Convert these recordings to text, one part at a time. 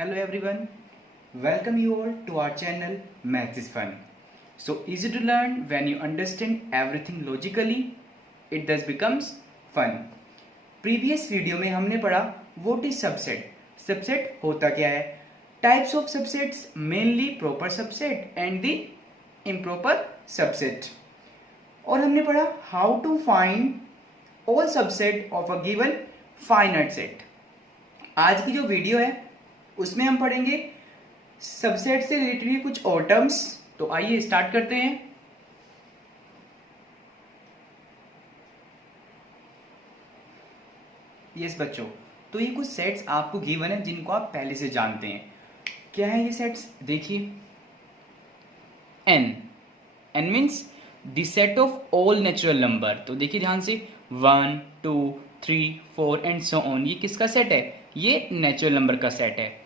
Hello everyone, welcome you all to our channel Maths is Fun. So easy to learn when you understand everything logically, it thus becomes fun. Previous video में हमने पढ़ा what is subset. Subset होता क्या है? Types of subsets mainly proper subset and the improper subset. और हमने पढ़ा how to find all subset of a given finite set. आज की जो वीडियो है उसमें हम पढ़ेंगे सबसेट से रिलेटेड कुछ और टर्म्स। तो आइए स्टार्ट करते हैं। यस बच्चों, तो ये कुछ सेट्स आपको गिवन है जिनको आप पहले से जानते हैं। क्या है ये सेट्स? देखिए, n means the set of all natural number. तो देखिए ध्यान से 1 2 3 4 एंड सो ऑन, ये किसका सेट है? ये नेचुरल नंबर का सेट है।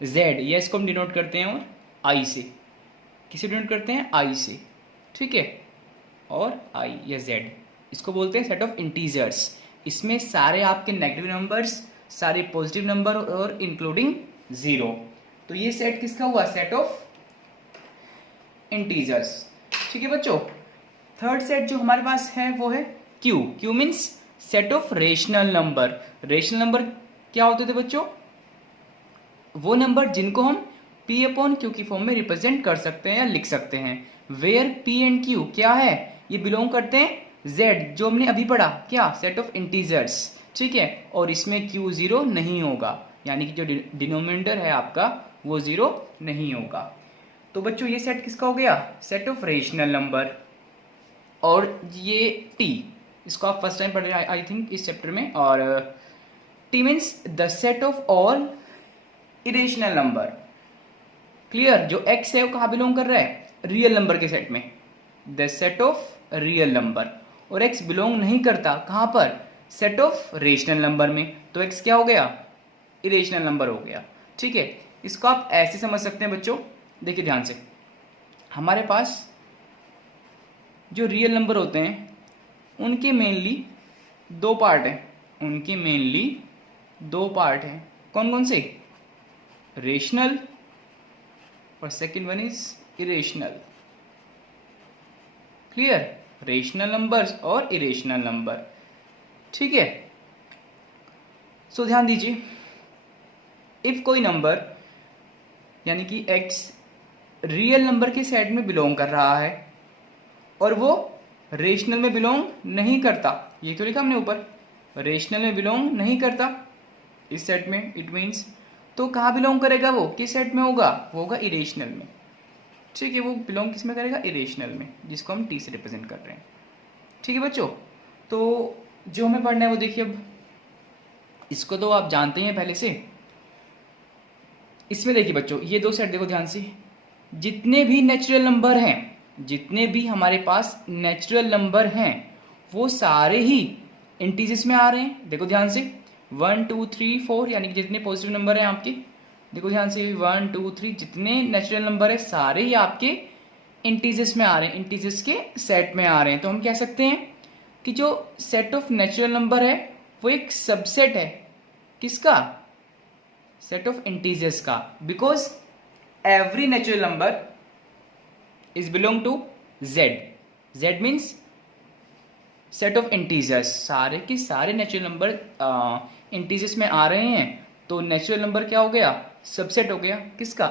z, ये इसको हम डिनोट करते हैं और i से। किसे डिनोट करते हैं? i से, ठीक है। और i या z, इसको बोलते हैं सेट ऑफ इंटीजर्स। इसमें सारे आपके नेगेटिव नंबर्स, सारे पॉजिटिव नंबर और इंक्लूडिंग 0। तो ये सेट किसका हुआ? सेट ऑफ इंटीजर्स, ठीक है बच्चों। थर्ड सेट जो हमारे पास है वो है q means set of rational number. Rational number क्या होते थे बच्चों? वो नंबर जिनको हम p अपॉन q की फॉर्म में रिप्रेजेंट कर सकते हैं या लिख सकते हैं। वेयर p एंड q क्या है? ये बिलोंग करते हैं z, जो हमने अभी पढ़ा, क्या? सेट ऑफ इंटीजर्स, ठीक है। और इसमें q 0 नहीं होगा, यानी कि जो डिनोमिनेटर है आपका वो 0 नहीं होगा। तो बच्चों ये सेट किसका हो गया? Set of rational number. और ये t, इसको आप फर्स्ट टाइम पढ़ रहे हैं आई थिंक इस चैप्टर में। और t means the set of all irrational number. Clear? जो x है वो कहाँ बिलोंग कर रहा है? रियल नंबर के सेट में, the set of real number. और x बिलोंग नहीं करता कहाँ पर? सेट ऑफ रेशनल नंबर में। तो x क्या हो गया? इरेशनल नंबर हो गया, ठीक है। इसको आप ऐसे समझ सकते हैं बच्चों। देखिए ध्यान से, हमारे पास जो रियल नंबर होते हैं उनके मेनली दो पार्ट हैं। उनके मेनली दो पार्ट हैं। कौन कौन से? रेशनल और second one is irrational. Clear? Rational numbers और इरेशनल नंबर, ठीक है। सो ध्यान दीजिए, इफ कोई नंबर यानी कि x रियल नंबर के सेट में बिलोंग कर रहा है और वो रेशनल में बिलोंग नहीं करता, ये तो लिखा हमने ऊपर, रेशनल में बिलोंग नहीं करता इस सेट में, इट मीन्स तो कहाँ बिलोंग करेगा वो? किस सेट में होगा? वो होगा इरेशनल में, ठीक है। वो बिलोंग किस में करेगा? इरेशनल में, जिसको हम t से रिप्रेजेंट कर रहे हैं, ठीक है बच्चों। तो जो हमें पढ़ना है वो देखिए, अब इसको तो आप जानते हैं पहले से। इसमें देखिए बच्चों, ये दो सेट देखो ध्यान से, जितने भी नेचुरल नंबर हैं, जितने भी हमारे पास नेचुरल नंबर हैं वो सारे ही इंटीजर्स में आ रहे हैं। देखो ध्यान से, 1 2 3 4, यानी कि जितने पॉजिटिव नंबर हैं आपके, देखो ध्यान से 1 2 3, जितने नेचुरल नंबर है सारे ही आपके इंटीजर्स में आ रहे हैं, इंटीजर्स के सेट में आ रहे हैं। तो हम कह सकते हैं कि जो सेट ऑफ नेचुरल नंबर है वो एक सबसेट है किसका? सेट ऑफ इंटीजर्स का। Because every natural number is belong to z। z means set of integers, सारे के सारे नेचुरल नंबर इंटीजर्स में आ रहे हैं। तो नेचुरल नंबर क्या हो गया? सबसेट हो गया किसका?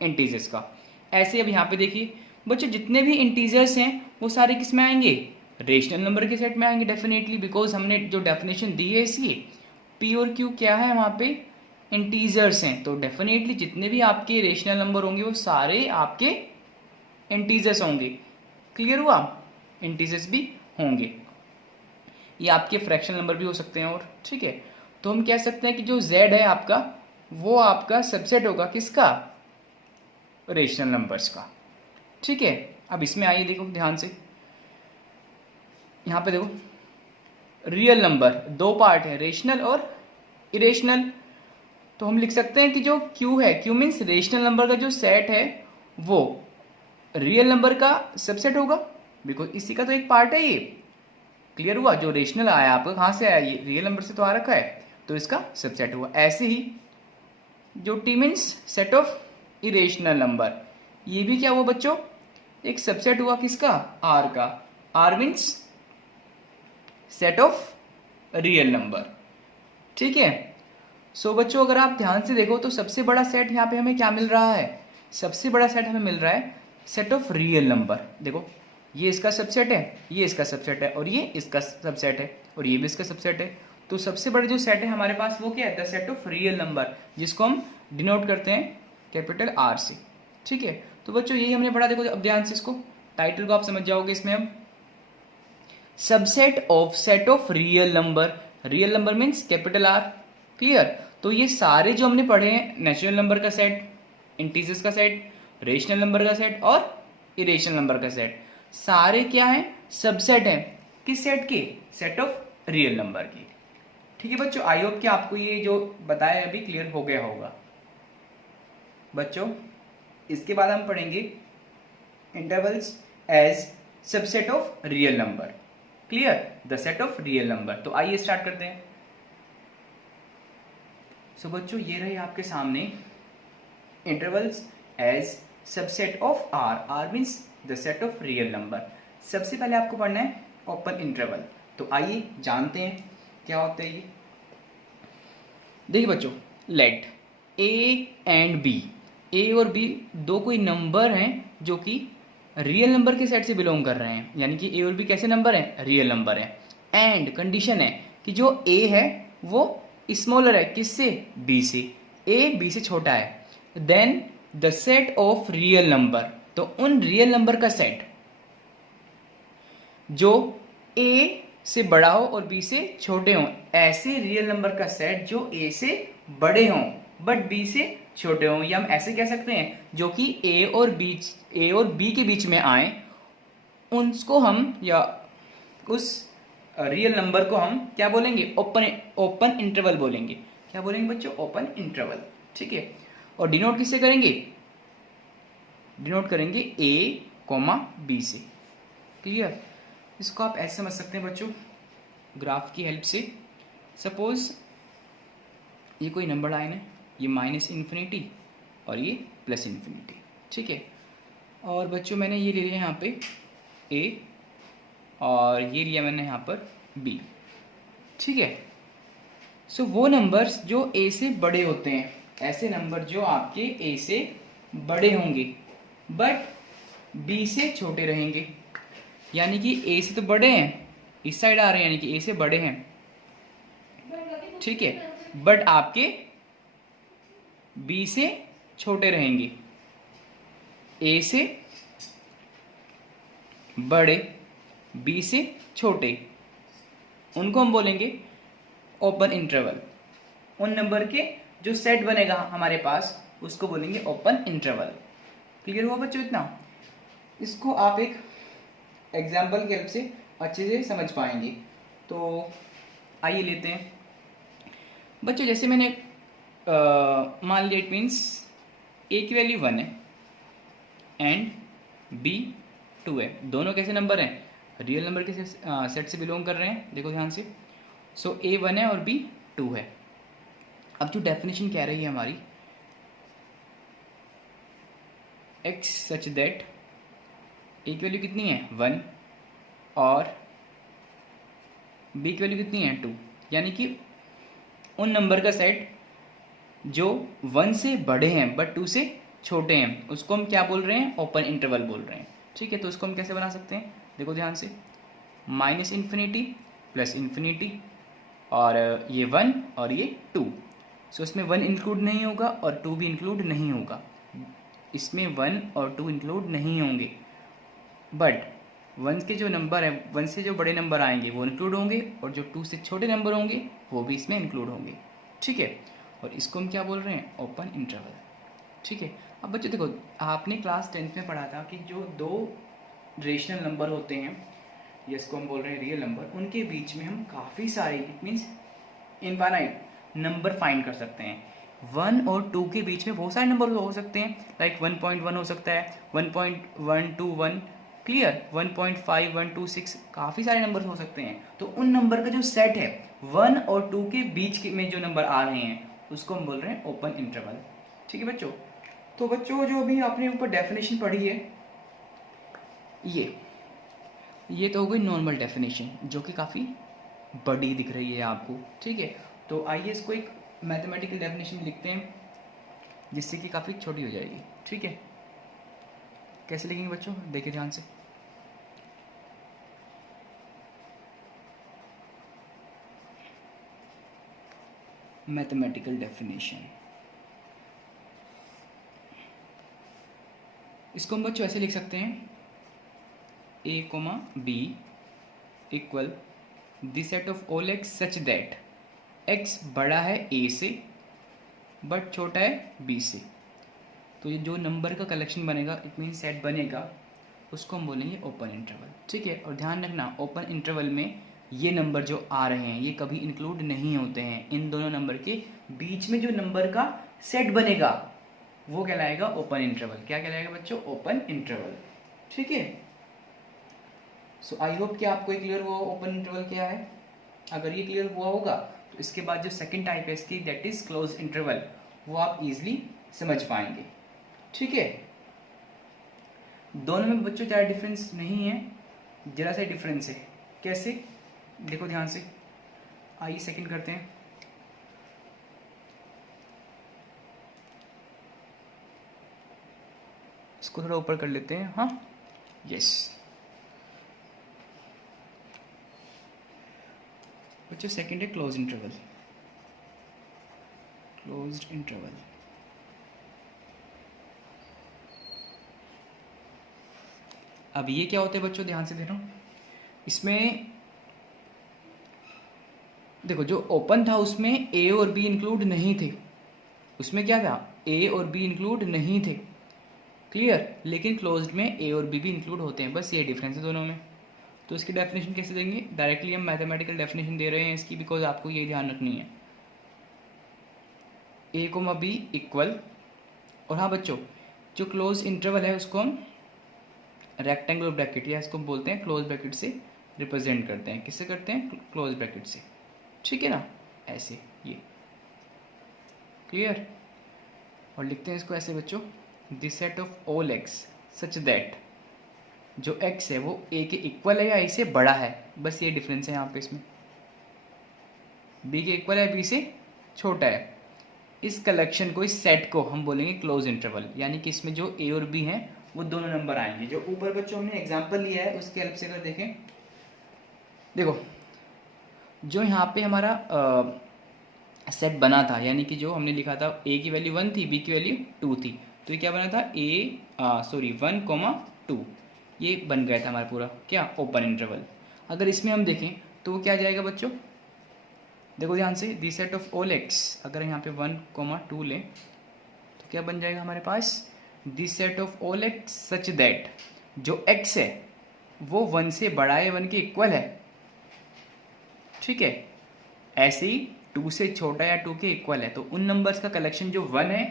इंटीजर्स का। ऐसे अब यहाँ पे देखिए बच्चों, जितने भी इंटीजर्स हैं वो सारे किस में आएंगे? रेशनल नंबर के सेट में आएंगे डेफिनेटली, बिकॉज हमने जो डेफिनेशन दी है इसकी, p और q क्या है वहाँ पे? इंटीजर्स हैं। तो डेफिनेटली जितने भी आपके रेशनल नंबर होंगे वो सारे आपके इंटीजर्स होंगे। क्लियर हुआ? इंटीजर्स भी होंगे, ये आपके फ्रैक्शनल नंबर भी हो सकते हैं, और ठीक है। तो हम कह सकते हैं कि जो z है आपका वो आपका सबसेट होगा किसका? रेशनल नंबर्स का, ठीक है। अब इसमें आइए देखो ध्यान से, यहाँ पे देखो रियल नंबर दो पार्ट है, रेशनल और इरेशनल। तो हम लिख सकते हैं कि जो q है, q मीन्स रेशनल नंबर का जो सेट है वो रियल नंबर का सबसेट होगा, बिकॉज इसी का तो एक पार्ट है ये। क्लियर हुआ? जो रेशनल आया आपका कहाँ से आया? ये रियल नंबर से तो आ रखा है, तो इसका सबसेट हुआ। ऐसे ही जो T means set of irrational number, ये भी क्या हुआ बच्चों, एक सबसेट हुआ किसका, आर का। R means set of real number, ठीक है। सो बच्चों अगर आप ध्यान से देखो तो सबसे बड़ा सेट यहाँ पे हमें क्या मिल रहा है, सबसे बड़ा सेट हमें मिल रहा है सेट ऑफ रियल नंबर। देखो ये इसका सबसेट है, ये इसका सबसेट है, और ये इसका सबसेट है, और ये भी इसका सबसेट है। तो सबसे बड़ा जो सेट है हमारे पास वो क्या है, the set of real number, जिसको हम डिनोट करते हैं कैपिटल आर से, ठीक है। तो बच्चों यही हमने पढ़ा। देखो अब ध्यान से इसको, टाइटल को आप समझ जाओगे इसमें। अब subset of set of real number, real number means capital R, clear. तो ये सारे जो हमने पढ़े हैं, नेचुरल नंबर का सेट, इंटीजर्स का सेट, रेशनल नंबर का सेट और इरेशनल नंबर का सेट, सारे क्या है, सबसेट है किस सेट के, सेट ऑफ रियल नंबर की, ठीक है बच्चों। आई होप कि आपको ये जो बताया अभी क्लियर हो गया होगा बच्चों। इसके बाद हम पढ़ेंगे intervals as subset of real number, clear, the set of real number. तो आइए स्टार्ट करते हैं। सो बच्चों ये रहे आपके सामने intervals as subset of R, R means the set of real number. सबसे पहले आपको पढ़ना है ओपन इंटरवल। तो आइए जानते हैं क्या होता है ये। देखिए बच्चों, लेट ए एंड बी, ए और बी दो कोई नंबर हैं जो कि रियल नंबर के सेट से बिलोंग कर रहे हैं, यानी कि ए और बी कैसे नंबर हैं, रियल नंबर हैं। एंड कंडीशन है कि जो ए है वो स्मॉलर है किससे, बी से, ए बी से छोटा है। Then the set of real number, तो उन रियल नंबर का सेट जो ए से बड़ा हो और बी से छोटे हों, ऐसे रियल नंबर का सेट जो ए से बड़े हों बट बी से छोटे हों, या हम ऐसे कह सकते हैं जो कि ए और बी के बीच में आए, उसको हम, या उस रियल नंबर को हम क्या बोलेंगे, ओपन इंटरवल बोलेंगे। क्या बोलेंगे बच्चों, ओपन इंटरवल, ठीक है। और डिनोट किससे करेंगे, डिनोट करेंगे ए कॉमा बी से, क्लियर। इसको आप ऐसे समझ सकते हैं बच्चों, ग्राफ की हेल्प से। सपोज ये कोई नंबर लाइन है, ये माइनस इन्फिनिटी और ये प्लस इन्फिनिटी, ठीक है। और बच्चों मैंने ये ले लिया यहाँ पे ए और ये लिया मैंने यहाँ पर बी, ठीक है। सो वो नंबर्स जो ए से बड़े होते हैं, ऐसे नंबर जो आपके ए से बड़े होंगे बट बी से छोटे रहेंगे, यानी कि ए से तो बड़े हैं, इस साइड आ रहे हैं, यानी कि ए से बड़े हैं, ठीक है, बट आपके बी से छोटे रहेंगे। ए से बड़े, बी से छोटे, उनको हम बोलेंगे ओपन इंटरवल। उन नंबर के जो सेट बनेगा हमारे पास उसको बोलेंगे ओपन इंटरवल। क्लियर हुआ बच्चों इतना? इसको आप एक एग्जाम्पल की हेल्प से अच्छे से समझ पाएंगे। तो आइए लेते हैं बच्चों, जैसे मैंने मान लिया, इट मीन्स ए की वैल्यू 1 है एंड बी 2 है। दोनों कैसे नंबर हैं, रियल नंबर के सेट से बिलोंग कर रहे हैं, देखो ध्यान से। सो ए 1 है और बी 2 है। अब जो डेफिनेशन कह रही है हमारी, एक्स सच दैट ए की वैल्यू कितनी है 1 और बी की वैल्यू कितनी है 2, यानी कि उन नंबर का सेट जो 1 से बड़े हैं बट 2 से छोटे हैं, उसको हम क्या बोल रहे हैं, ओपन इंटरवल बोल रहे हैं, ठीक है। तो उसको हम कैसे बना सकते हैं, देखो ध्यान से, माइनस इन्फिनिटी प्लस इन्फिनिटी और ये 1 और ये 2। सो इसमें 1 इंक्लूड नहीं होगा और 2 भी इंक्लूड नहीं होगा, इसमें 1 और 2 इंक्लूड नहीं होंगे, बट 1 के जो नंबर है, 1 से जो बड़े नंबर आएंगे वो इंक्लूड होंगे और जो 2 से छोटे नंबर होंगे वो भी इसमें इंक्लूड होंगे, ठीक है। और इसको हम क्या बोल रहे हैं, ओपन इंटरवल, ठीक है। अब बच्चों देखो, आपने क्लास 10th में पढ़ा था कि जो दो रेशनल नंबर होते हैं, जिसको हम बोल रहे हैं रियल नंबर, उनके बीच में हम काफ़ी सारे, it means infinite number find कर सकते हैं। 1 और 2 के बीच में बहुत सारे नंबर हो सकते हैं, लाइक 1.1 हो सकता है, 1.121, क्लियर, 1.5126, काफ़ी सारे नंबर हो सकते हैं। तो उन नंबर का जो सेट है 1 और 2 के बीच में जो नंबर आ रहे हैं उसको हम बोल रहे हैं ओपन इंटरवल। ठीक है बच्चों, तो बच्चों जो अभी आपने ऊपर डेफिनेशन पढ़ी है, ये तो हो गई नॉर्मल डेफिनेशन जो कि काफ़ी बड़ी दिख रही है आपको। ठीक है, तो आइए इसको एक मैथमेटिकल डेफिनेशन लिखते हैं जिससे कि काफ़ी छोटी हो जाएगी। ठीक है, कैसे लिखेंगे बच्चों, देखिए ध्यान से। मैथमेटिकल डेफिनेशन, इसको हम बच्चों ऐसे लिख सकते हैं, a, b equal the set of all x such that x बड़ा है a से बट छोटा है b से। तो ये जो नंबर का कलेक्शन बनेगा, इट मीन सेट बनेगा, उसको हम बोलेंगे ओपन इंटरवल। ठीक है, और ध्यान रखना ओपन इंटरवल में ये नंबर जो आ रहे हैं ये कभी इंक्लूड नहीं होते हैं। इन दोनों नंबर के बीच में जो नंबर का सेट बनेगा वो कहलाएगा ओपन इंटरवल। क्या कहलाएगा बच्चों, ओपन इंटरवल। ठीक है, सो आई होप कि आपको ये क्लियर हुआ ओपन इंटरवल क्या है। अगर ये क्लियर हुआ होगा तो इसके बाद जो सेकंड टाइप है इसकी, दैट इज क्लोज इंटरवल, वो आप इजीली समझ पाएंगे। ठीक है, दोनों में बच्चों ज़्यादा डिफरेंस नहीं है, जरा सा डिफरेंस है। कैसे, देखो ध्यान से, आइए सेकंड करते हैं। इसको थोड़ा ऊपर कर लेते हैं। हाँ, यस बच्चों, सेकंड है क्लोज इंटरवल। क्लोज्ड इंटरवल, अब ये क्या होता है बच्चों, ध्यान से देखो। इसमें देखो जो ओपन था उसमें ए और बी इंक्लूड नहीं थे। उसमें क्या था, ए और बी इंक्लूड नहीं थे, क्लियर। लेकिन क्लोज्ड में ए और बी भी इंक्लूड होते हैं, बस ये डिफरेंस है दोनों में। तो इसकी डेफिनेशन कैसे देंगे, डायरेक्टली हम मैथमेटिकल डेफिनेशन दे रहे हैं इसकी, बिकॉज आपको ये ध्यान रखनी है, ए कोमा बी इक्वल, और हाँ बच्चों जो क्लोज इंटरवल है उसको हम रेक्टेंगुलर ब्रैकेट या इसको बोलते हैं क्लोज ब्रैकेट से रिप्रेजेंट करते हैं। किससे करते हैं, क्लोज ब्रैकेट से। ठीक है ना, ऐसे ये क्लियर। और लिखते हैं इसको ऐसे बच्चों, the set of all x such that जो x है वो a के इक्वल है या a से बड़ा है, बस ये डिफरेंस है यहाँ पे। इसमें b के इक्वल है b से छोटा है। इस कलेक्शन को, इस सेट को हम बोलेंगे क्लोज इंटरवल, यानी कि इसमें जो a और b हैं वो दोनों नंबर आएंगे। जो ऊपर बच्चों हमने एग्जांपल लिया है उसके हेल्प से अगर देखें, देखो जो यहाँ पे हमारा सेट बना था, यानी कि जो हमने लिखा था a की वैल्यू 1 थी, b की वैल्यू 2 थी, तो ये क्या बना था, 1, 2, ये बन गया था हमारा पूरा क्या, ओपन इंटरवल। अगर इसमें हम देखें तो वो क्या आ जाएगा बच्चों, देखो ध्यान से, दी सेट ऑफ ऑल एक्स, अगर यहाँ पे 1, 2 लें तो क्या बन जाएगा हमारे पास, the set of all x such that जो x है वो 1 से बड़ा है, 1 के इक्वल है। ठीक है, ऐसे ही 2 से छोटा या 2 के इक्वल है, तो उन नंबर्स का कलेक्शन जो 1 है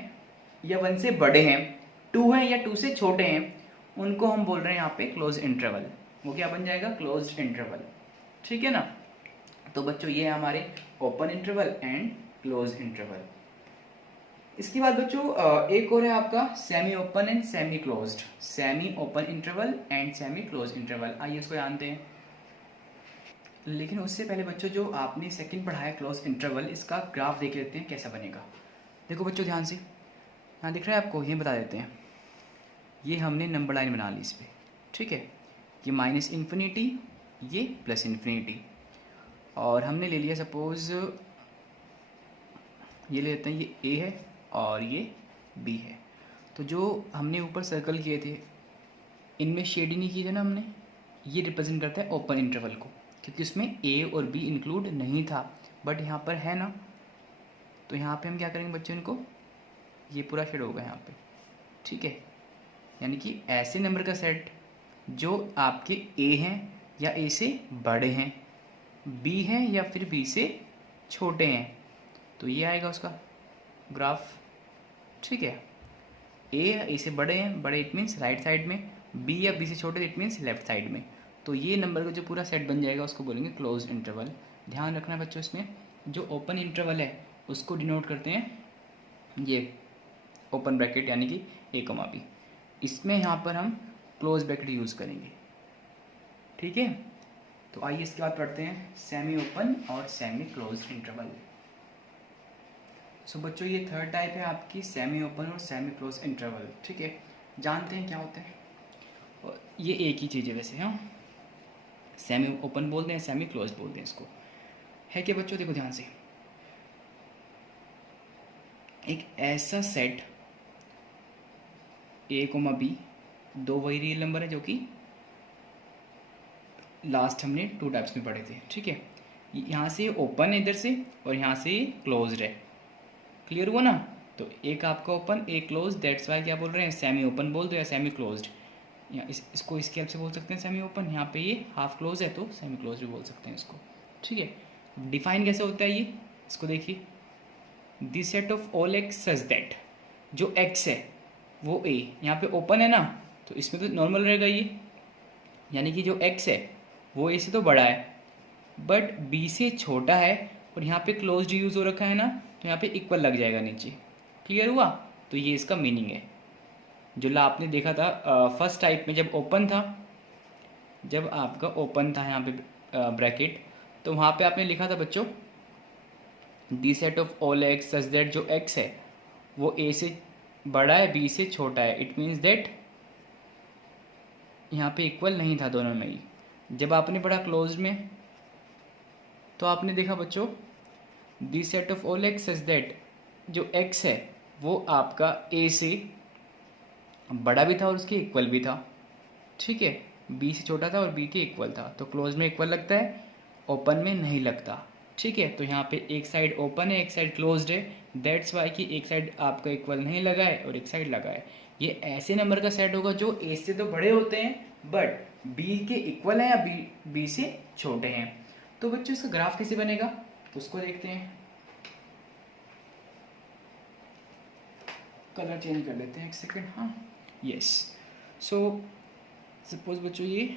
या 1 से बड़े हैं, 2 हैं या 2 से छोटे हैं, उनको हम बोल रहे हैं यहाँ पे क्लोज इंटरवल। वो क्या बन जाएगा, क्लोज्ड इंटरवल। ठीक है ना, तो बच्चों ये है हमारे open interval and close interval. इसके बाद बच्चों एक और है आपका semi open and semi closed, semi open interval and semi close interval. आइए इसको जानते हैं, लेकिन उससे पहले बच्चों जो आपने सेकंड पढ़ा है क्लोज इंटरवल, इसका ग्राफ देख लेते हैं कैसा बनेगा। देखो बच्चों ध्यान से, यहाँ दिख रहा है आपको, ये बता देते हैं। ये हमने नंबर लाइन बना ली इस पर। ठीक है, ये माइनस इन्फिनिटी, ये प्लस इन्फिनिटी, और हमने ले लिया सपोज ये ले लेते हैं, ये ए है और ये बी है। तो जो हमने ऊपर सर्कल किए थे इनमें शेडिंग नहीं किए थे ना हमने, ये रिप्रेजेंट करता है ओपन इंटरवल को, क्योंकि उसमें ए और बी इंक्लूड नहीं था, बट यहाँ पर है ना। तो यहाँ पे हम क्या करेंगे बच्चों, इनको ये पूरा शेड होगा यहाँ पे। ठीक है, यानी कि ऐसे नंबर का सेट जो आपके ए हैं या ए से बड़े हैं, बी हैं या फिर बी से छोटे हैं, तो ये आएगा उसका ग्राफ। ठीक है, ए या ए से बड़े हैं, बड़े इट मीन्स राइट साइड में, बी या बी से छोटे इट मीन्स लेफ्ट साइड में। तो ये नंबर का जो पूरा सेट बन जाएगा उसको बोलेंगे क्लोज इंटरवल। ध्यान रखना बच्चों, इसमें जो ओपन इंटरवल है उसको डिनोट करते हैं ये ओपन ब्रैकेट यानी कि ए कॉमा बी। इसमें यहाँ पर हम क्लोज ब्रैकेट यूज़ करेंगे, ठीक है। तो आइए इसके बाद पढ़ते हैं सेमी ओपन और सेमी क्लोज इंटरवल। सो बच्चों ये थर्ड टाइप है आपकी सेमी ओपन और सेमी क्लोज इंटरवल, ठीक है। जानते हैं क्या होते हैं, और ये एक ही चीज़ है वैसे, हाँ। सेमी ओपन बोलते हैं, सेमी क्लोज बोलते हैं इसको, है क्या बच्चों? देखो ध्यान से, एक ऐसा सेट ए कोमा बी, दो वही रियल नंबर है जो कि लास्ट हमने 2 टाइप्स में पढ़े थे, ठीक है। यहाँ से ओपन है इधर से और यहाँ से क्लोज्ड है, क्लियर हुआ ना? तो एक आपका ओपन एक क्लोज, दैट्स वाई क्या बोल रहे हैं, सेमी ओपन बोल दो या सेमी क्लोज्ड। या इसको इसके हेल्प से बोल सकते हैं सेमी ओपन। यहाँ पे ये हाफ क्लोज है तो सेमी क्लोज भी बोल सकते हैं इसको, ठीक है। डिफाइन कैसे होता है ये, इसको देखिए, this set of all x such that, जो एक्स है वो ए, यहाँ पे ओपन है ना तो इसमें तो नॉर्मल रहेगा ये, यानी कि जो एक्स है वो ए से तो बड़ा है बट बी से छोटा है, और यहाँ पे क्लोज्ड यूज़ हो रखा है ना तो यहाँ पे इक्वल लग जाएगा नीचे, क्लियर हुआ? तो ये इसका मीनिंग है। जो आपने देखा था फर्स्ट टाइप में जब ओपन था, जब आपका ओपन था यहाँ पे ब्रैकेट, तो वहाँ पे आपने लिखा था बच्चों the set of all x such that, जो एक्स है वो ए से बड़ा है बी से छोटा है, इट मीन्स दैट यहाँ पे इक्वल नहीं था दोनों में ही। जब आपने पढ़ा क्लोज में तो आपने देखा बच्चों the set of all x such that, जो एक्स है वो आपका ए से बड़ा भी था और उसके इक्वल भी था, ठीक है। बी से छोटा था और बी के इक्वल था, तो क्लोज में इक्वल लगता है, ओपन में नहीं लगता, ठीक है। तो यहाँ पे एक साइड ओपन है एक साइड क्लोज्ड है, दैट्स वाई कि एक साइड आपका इक्वल नहीं लगा है और एक साइड लगा है। ये ऐसे नंबर का सेट होगा जो ए से तो बड़े होते हैं बट बी के इक्वल है या बी से छोटे हैं। तो बच्चों इसका ग्राफ कैसे बनेगा उसको देखते हैं। कलर चेंज कर लेते हैं एक सेकेंड, हाँ यस। सो सपोज बच्चों ये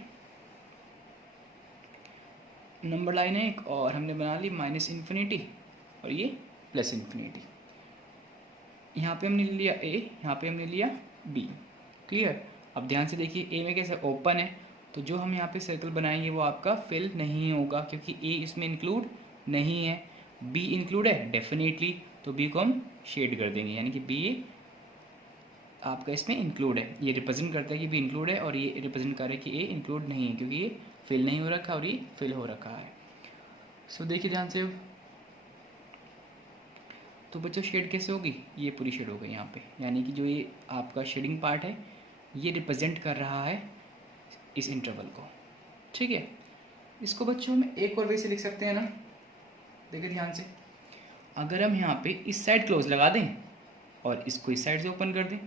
नंबर लाइन है एक और हमने बना ली माइनस इन्फिनिटी और ये प्लस इन्फिनिटी। यहाँ पे हमने लिया ए, यहाँ पे हमने लिया बी, क्लियर। अब ध्यान से देखिए ए में कैसे ओपन है तो जो हम यहाँ पे सर्कल बनाएंगे वो आपका फिल नहीं होगा क्योंकि ए इसमें इंक्लूड नहीं है। बी इंक्लूड है डेफिनेटली, तो बी को हम शेड कर देंगे, यानी कि बी आपका इसमें इंक्लूड है, ये रिप्रेजेंट करता है कि बी इंक्लूड है और ये रिप्रेजेंट कर रहा है कि ए इंक्लूड नहीं है क्योंकि ये फिल नहीं हो रखा और ये फिल हो रखा है। सो देखिए ध्यान से, तो बच्चों शेड कैसे होगी, ये पूरी शेड हो गई यहाँ पे, यानी कि जो ये आपका शेडिंग पार्ट है ये रिप्रेजेंट कर रहा है इस इंटरवल को, ठीक है। इसको बच्चों में एक और वे से लिख सकते हैं ना, देखिए ध्यान से, अगर हम यहाँ पे इस साइड क्लोज लगा दें और इसको इस साइड से ओपन कर दें,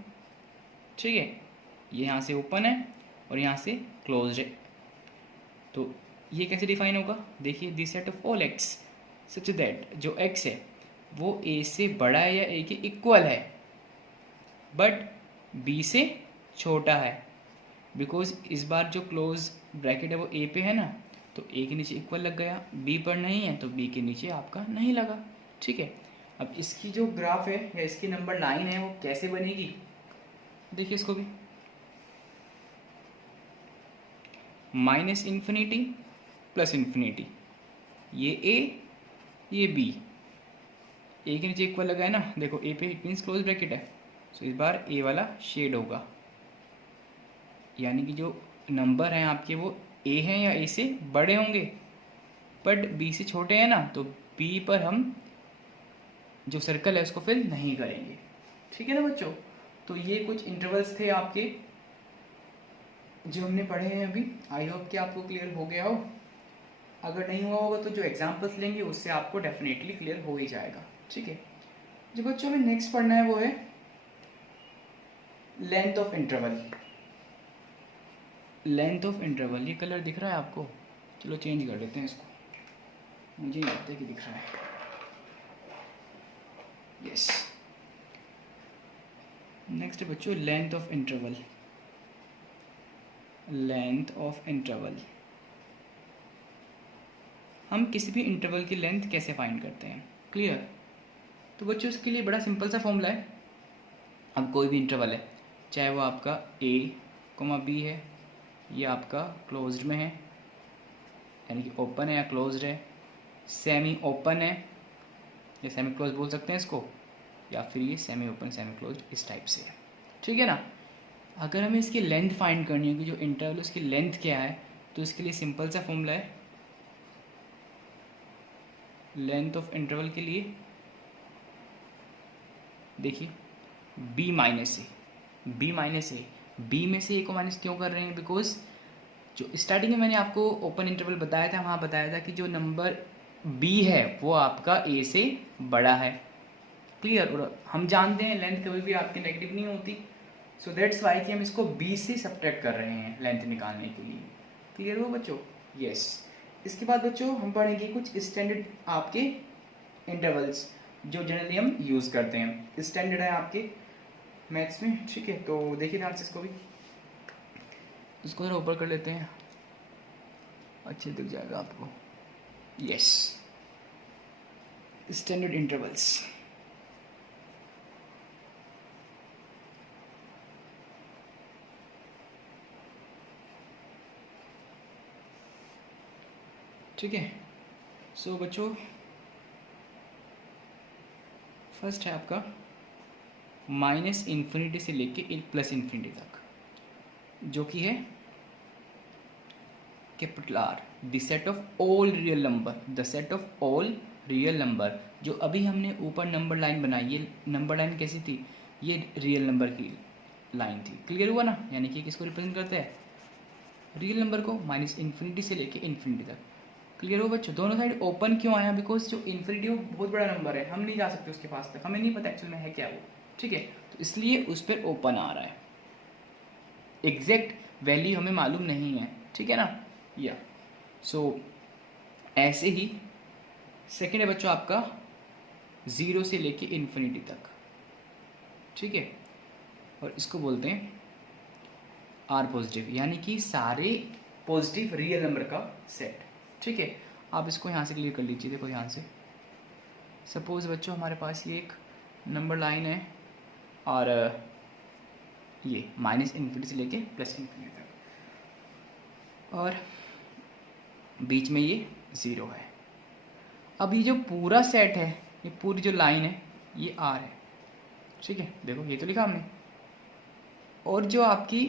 ठीक है, ये यहाँ से ओपन है और यहाँ से क्लोज्ड है, तो ये कैसे डिफाइन होगा, देखिए this set of all x such that, जो एक्स है वो ए से बड़ा है या ए के इक्वल है बट बी से छोटा है, बिकॉज इस बार जो क्लोज ब्रैकेट है वो ए पे है ना तो ए के नीचे इक्वल लग गया, बी पर नहीं है तो बी के नीचे आपका नहीं लगा, ठीक है। अब इसकी जो ग्राफ है या इसकी नंबर लाइन है वो कैसे बनेगी, देखिए इसको भी माइनस इन्फिनिटी प्लस इन्फिनिटी, ये ए ये बी, ए के नीचे इक्वल लगा है ना, देखो ए पे इट मीन्स क्लोज ब्रैकेट है, तो इस बार ए वाला शेड होगा, यानी कि जो नंबर हैं आपके वो ए हैं या ए से बड़े होंगे बट बी से छोटे हैं ना, तो बी पर हम जो सर्कल है उसको फिल नहीं करेंगे, ठीक है ना बच्चों। तो ये कुछ इंटरवल्स थे आपके जो हमने पढ़े हैं अभी, आई होप कि आपको क्लियर हो गया हो, अगर नहीं हुआ होगा तो जो एग्जाम्पल्स लेंगे उससे आपको डेफिनेटली क्लियर हो ही जाएगा, ठीक है। जो बच्चों में नेक्स्ट पढ़ना है वो है length of interval. Length of interval, ये कलर दिख रहा है आपको, चलो चेंज कर लेते हैं इसको, मुझे नहीं लगता कि दिख रहा है, यस। नेक्स्ट बच्चों length of interval. Length of interval, हम किसी भी इंटरवल की लेंथ कैसे फाइंड करते हैं, क्लियर। तो बच्चों इसके लिए बड़ा सिंपल सा फॉर्मूला है। अब कोई भी इंटरवल है, चाहे वो आपका a, b है, ये आपका क्लोज्ड में है यानी कि ओपन है या क्लोज्ड है, सेमी ओपन है या सेमी क्लोज बोल सकते हैं इसको, या फिर ये सेमी ओपन सेमी क्लोज्ड इस टाइप से है, ठीक है ना। अगर हमें इसकी लेंथ फाइंड करनी है कि जो इंटरवल उसकी लेंथ क्या है, तो इसके लिए सिंपल सा फॉर्मूला है, लेंथ ऑफ इंटरवल के लिए देखिए b माइनस ए, b में से a को माइनस क्यों कर रहे हैं, बिकॉज जो स्टार्टिंग में मैंने आपको ओपन इंटरवल बताया था, वहाँ बताया था कि जो नंबर b है वो आपका a से बड़ा है, क्लियर। और हम जानते हैं लेंथ कभी भी आपकी नेगेटिव नहीं होती, सो दैट्स वाई कि हम इसको b से सब्ट्रैक्ट कर रहे हैं लेंथ निकालने के लिए, क्लियर हो बच्चों, यस। इसके बाद बच्चों हम पढ़ेंगे कुछ स्टैंडर्ड आपके इंटरवल्स जो जनरली हम यूज़ करते हैं, स्टैंडर्ड है आपके मैथ्स में, ठीक है। तो देखिए ध्यान से इसको भी, इसको थोड़ा ऊपर कर लेते हैं, अच्छे दिख जाएगा आपको, यस। स्टैंडर्ड इंटरवल्स, ठीक है। सो बच्चों फर्स्ट है आपका माइनस इन्फिनिटी से लेके प्लस इन्फिनिटी तक, जो कि है capital R, the set of all real number, the set of all real number. जो अभी हमने ऊपर नंबर लाइन बनाई, ये नंबर लाइन कैसी थी, ये रियल नंबर की लाइन थी, क्लियर हुआ ना। यानी कि किसको रिप्रेजेंट करते हैं, रियल नंबर को, माइनस इन्फिनिटी से लेके इन्फिनिटी तक, क्लियर हो बच्चों। दोनों साइड ओपन क्यों आया, बिकॉज जो इन्फिनिटी वो बहुत बड़ा नंबर है, हम नहीं जा सकते उसके पास तक, हमें नहीं पता एक्चुअल में है क्या वो, ठीक है। तो इसलिए उस पर ओपन आ रहा है, एग्जैक्ट वैल्यू हमें मालूम नहीं है, ठीक है ना, या सो ऐसे ही सेकेंड है बच्चों आपका 0 से लेके इन्फिनिटी तक, ठीक है। और इसको बोलते हैं आर पॉजिटिव, यानी कि सारे पॉजिटिव रियल नंबर का सेट, ठीक है। आप इसको यहाँ से क्लियर कर लीजिए, देखो यहाँ से सपोज बच्चों हमारे पास ये एक नंबर लाइन है और ये माइनस इन्फिनिटी से लेके प्लस इन्फिनिटी तक, और बीच में ये 0 है। अब ये जो पूरा सेट है, ये पूरी जो लाइन है, ये आर है, ठीक है। देखो ये तो लिखा हमने, और जो आपकी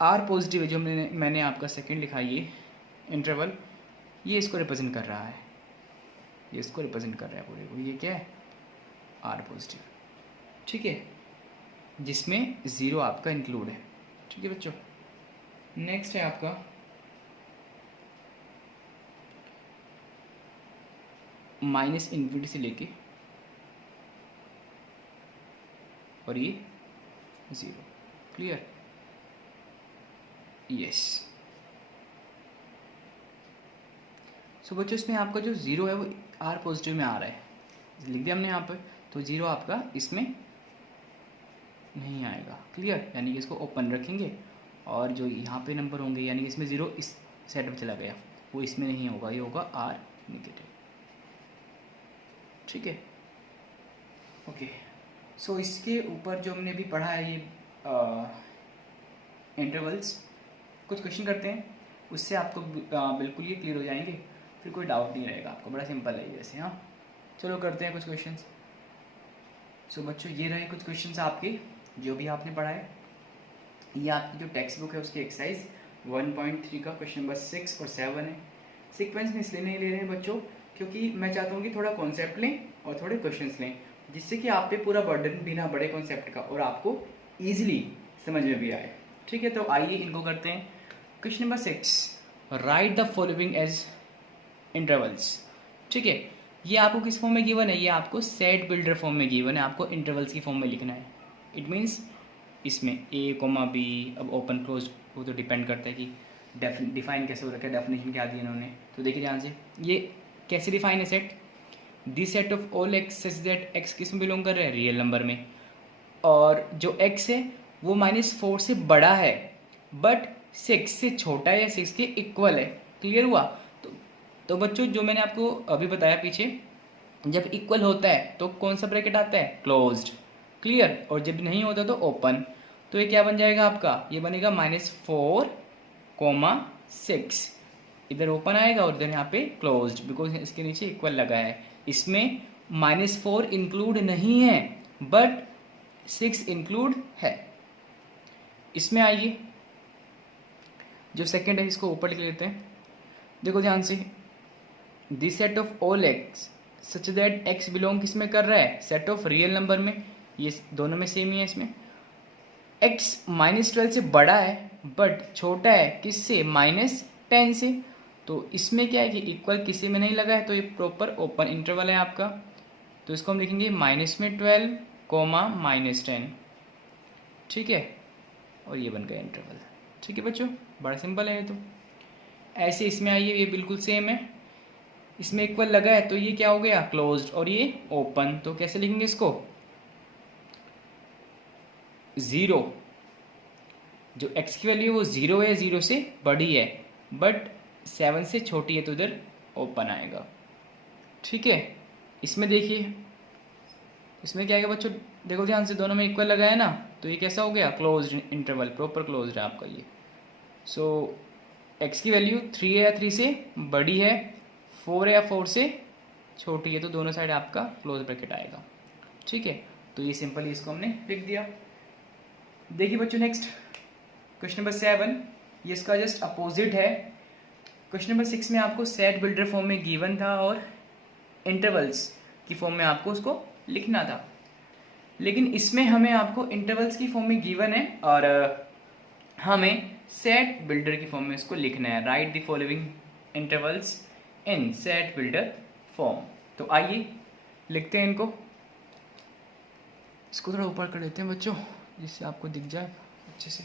आर पॉजिटिव है, जो मैंने आपका सेकंड लिखा ये इंटरवल, ये इसको रिप्रेजेंट कर रहा है, ये इसको रिप्रेजेंट कर रहा है पूरे को, ये क्या है, आर पॉजिटिव, ठीक है, जिसमें 0 आपका इंक्लूड है, ठीक है बच्चों। नेक्स्ट है आपका माइनस इन्फिनिटी से लेके और ये 0, क्लियर, यस। सो बच्चों इसमें आपका जो 0 है वो आर पॉजिटिव में आ रहा है, लिख दिया हमने यहाँ पर, तो 0 आपका इसमें नहीं आएगा, क्लियर। यानी कि इसको ओपन रखेंगे और जो यहाँ पे नंबर होंगे, यानी कि इसमें 0 इस सेट में चला गया, वो इसमें नहीं होगा, ये होगा आर नेगेटिव, ठीक है, ओके। सो इसके ऊपर जो हमने अभी पढ़ा है ये इंटरवल्स, कुछ क्वेश्चन करते हैं, उससे आपको बिल्कुल ये क्लियर हो जाएंगे, फिर कोई डाउट नहीं रहेगा आपको, बड़ा सिंपल है जैसे, हाँ। चलो करते हैं कुछ क्वेश्चंस। सो बच्चों ये रहे कुछ क्वेश्चंस आपके जो भी आपने पढ़ा है, ये आपकी जो टेक्स्ट बुक है उसकी एक्सरसाइज 1.3 का क्वेश्चन नंबर 6 और 7 है। सीक्वेंस में इसलिए नहीं ले रहे हैं बच्चों क्योंकि मैं चाहता हूँ कि थोड़ा कॉन्सेप्ट लें और थोड़े क्वेश्चंस लें, जिससे कि आप पे पूरा बर्डन भी ना बढ़े कॉन्सेप्ट का और आपको ईजिली समझ में भी आए, ठीक है। तो आइए इनको करते हैं। Question number 6, write the following as intervals, ठीक है। ये आपको किस फॉर्म में गिवन है, ये आपको सेट बिल्डर फॉर्म में गिवन है, आपको इंटरवल्स की फॉर्म में लिखना है। इट मीन्स इसमें a, b, अब ओपन क्लोज वो तो डिपेंड करता है कि डिफाइन कैसे हो रखा है, डेफिनेशन क्या दी इन्होंने। तो देखिए ध्यान से, ये कैसे डिफाइन है set, this set of all x such that x किस में बिलोंग कर रहा है, रियल नंबर में, और जो x है वो -4 से बड़ा है बट 6 से छोटा है या 6 के इक्वल है, क्लियर हुआ। तो बच्चों जो मैंने आपको अभी बताया पीछे जब इक्वल होता है तो कौन सा ब्रैकेट आता है, क्लोज्ड, क्लियर, और जब नहीं होता तो ओपन। तो ये क्या बन जाएगा आपका, ये बनेगा -4,6, इधर ओपन आएगा और इधर यहाँ पे क्लोज्ड, बिकॉज इसके नीचे इक्वल लगा है। इसमें -4 इंक्लूड नहीं है बट 6 इंक्लूड है। इसमें आइए जो सेकंड है इसको ऊपर लिख लेते हैं। देखो ध्यान से, this set of all x such that x belong किस में कर रहा है, सेट ऑफ रियल नंबर में, ये दोनों में सेम ही है। इसमें x -12 से बड़ा है बट छोटा है किससे, -10 से। तो इसमें क्या है कि इक्वल किसी में नहीं लगा है, तो ये प्रॉपर ओपन इंटरवल है आपका। तो इसको हम लिखेंगे -12, -10, ठीक है, और ये बन गया इंटरवल। ठीक है बच्चों, बड़ा सिंपल है ये। तो ऐसे इसमें आइए, ये बिल्कुल सेम है, इसमें इक्वल लगा है तो ये क्या हो गया, क्लोज्ड, और ये ओपन। तो कैसे लिखेंगे इसको, 0, जो x की वैल्यू है वो 0 है, 0 से बड़ी है बट 7 से छोटी है, तो इधर ओपन आएगा। ठीक है, इसमें देखिए, इसमें क्या है बच्चों, देखो ध्यान से, दोनों में इक्वल लगा है ना, तो ये कैसा हो गया, क्लोज्ड इंटरवल, प्रॉपर क्लोज्ड है आपका ये। सो x की वैल्यू 3 है या 3 से बड़ी है, 4 है या 4 से छोटी है, तो दोनों साइड आपका क्लोज ब्रैकेट आएगा। ठीक है, तो ये सिंपली इसको हमने लिख दिया। देखिए बच्चों नेक्स्ट क्वेश्चन नंबर 7, ये इसका जस्ट अपोजिट है। क्वेश्चन नंबर 6 में आपको सेट बिल्डर फॉर्म में गिवन था और इंटरवल्स की फॉर्म में आपको उसको लिखना था, लेकिन इसमें हमें आपको इंटरवल्स की फॉर्म में गिवन है और हमें सेट बिल्डर की फॉर्म में इसको लिखना है। Right the following intervals in set builder form. तो आइए लिखते हैं इनको। इसको थोड़ा ऊपर कर देते हैं बच्चों, जिससे आपको दिख जाए अच्छे से।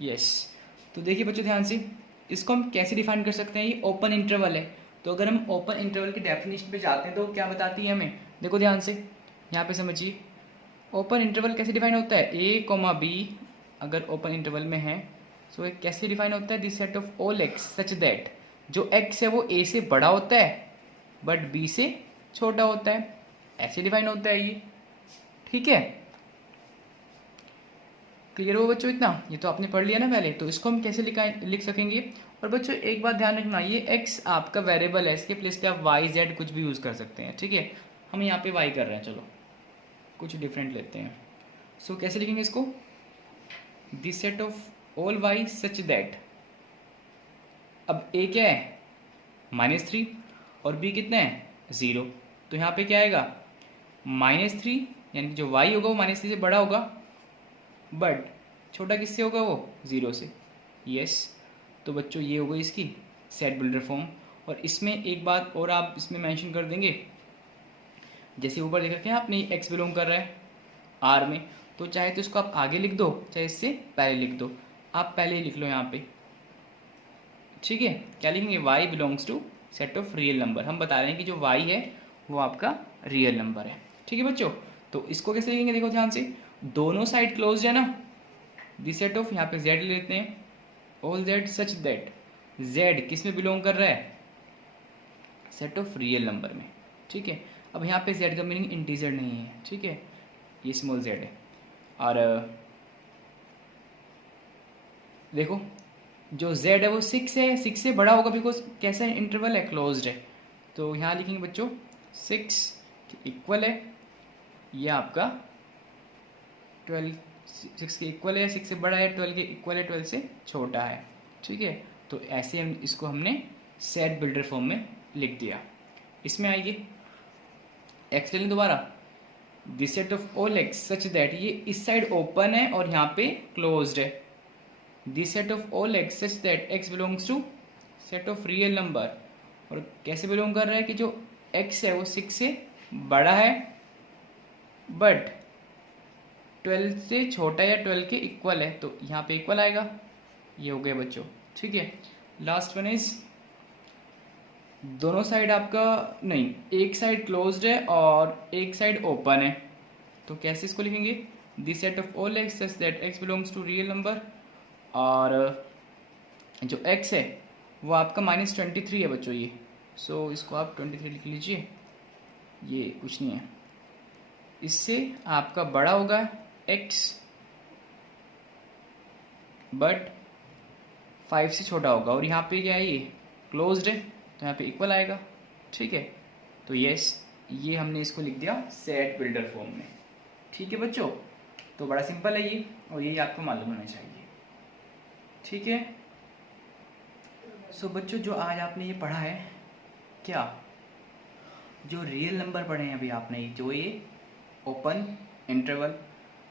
यस, तो देखिए बच्चों ध्यान से, इसको हम कैसे डिफाइन कर सकते हैं, ये ओपन इंटरवल है। तो अगर हम ओपन इंटरवल की डेफिनेशन पे जाते हैं तो क्या बताती है हमें, देखो ध्यान से, यहाँ पे समझिए, ओपन इंटरवल कैसे डिफाइन होता है, a, b अगर ओपन इंटरवल में है, सो कैसे डिफाइन होता है, this set of all x such that, जो x है वो a से बड़ा होता है बट b से छोटा होता है, ऐसे डिफाइन होता है ये। ठीक है, क्लियर हो बच्चों इतना, ये तो आपने पढ़ लिया ना पहले। तो इसको हम कैसे लिख सकेंगे। और बच्चों एक बात ध्यान रखना, ये x आपका वेरिएबल है, इसके प्लेस पे आप y z कुछ भी यूज़ कर सकते हैं। ठीक है, हम यहाँ पे y कर रहे हैं, चलो कुछ डिफरेंट लेते हैं। सो कैसे लिखेंगे इसको, this set of all y such that, अब a क्या है -3 और b कितना है 0, तो यहाँ पे क्या आएगा -3, यानी कि जो y होगा वो -3 से बड़ा होगा बट छोटा किससे होगा, वो 0 से। यस, तो बच्चों ये हो गई इसकी सेट बिल्डर फॉर्म। और इसमें एक बात और आप इसमें मेंशन कर देंगे, जैसे ऊपर देख रखे हैं आपने x बिलोंग कर रहा है r में, तो चाहे तो इसको आप आगे लिख दो चाहे इससे पहले लिख दो, आप पहले ही लिख लो यहाँ पे। ठीक है, क्या लिखेंगे, y belongs to set of real number. हम बता रहे हैं कि जो y है वो आपका रियल नंबर है। ठीक है बच्चों, तो इसको कैसे लिखेंगे, देखो ध्यान से, दोनों साइड क्लोज है ना, दिस सेट ऑफ, यहाँ पे z लेते हैं, all z such that, z किस में बिलोंग कर रहा है, सेट ऑफ रियल नंबर में। ठीक है, अब यहाँ पे z का मीनिंग इंटीजर नहीं है, ठीक है, ये स्मॉल z है। और देखो जो z है वो 6 है, 6 से बड़ा होगा बिकॉज कैसा इंटरवल है, क्लोज्ड है। तो यहाँ लिखेंगे बच्चों 6 इक्वल है, ये आपका 12, 6 के इक्वल है, 6 से बड़ा है, 12 के इक्वल है, 12 से छोटा है। ठीक है, तो ऐसे हम इसको हमने सेट बिल्डर फॉर्म में लिख दिया। इसमें आइए एक्स ले लें दोबारा, this set of all x such that, ये इस साइड ओपन है और यहाँ पे क्लोज्ड है, this set of all x such that x belongs to set of real number. और कैसे बिलोंग कर रहा है कि जो एक्स है वो 6 से बड़ा है बट 12 से छोटा या 12 के इक्वल है, तो यहाँ पे इक्वल आएगा। ये हो गया बच्चों। ठीक है, लास्ट वन इज, दोनों साइड आपका नहीं, एक साइड क्लोज्ड है और एक साइड ओपन है, तो कैसे इसको लिखेंगे, this set of all x such that x belongs to real number. और जो x है वो आपका -23 है बच्चों ये, सो इसको आप 23 लिख लीजिए, ये कुछ नहीं है, इससे आपका बड़ा होगा x बट 5 से छोटा होगा, और यहाँ पे क्या है, ये क्लोज्ड है तो यहाँ पे इक्वल आएगा। ठीक है, तो यस, ये हमने इसको लिख दिया सेट बिल्डर फॉर्म में। ठीक है बच्चों, तो बड़ा सिंपल है ये, और यही आपको मालूम होना चाहिए। ठीक है, सो बच्चों जो आज आपने ये पढ़ा है, क्या जो रियल नंबर पढ़े हैं अभी आपने, जो ये ओपन, इंटरवल,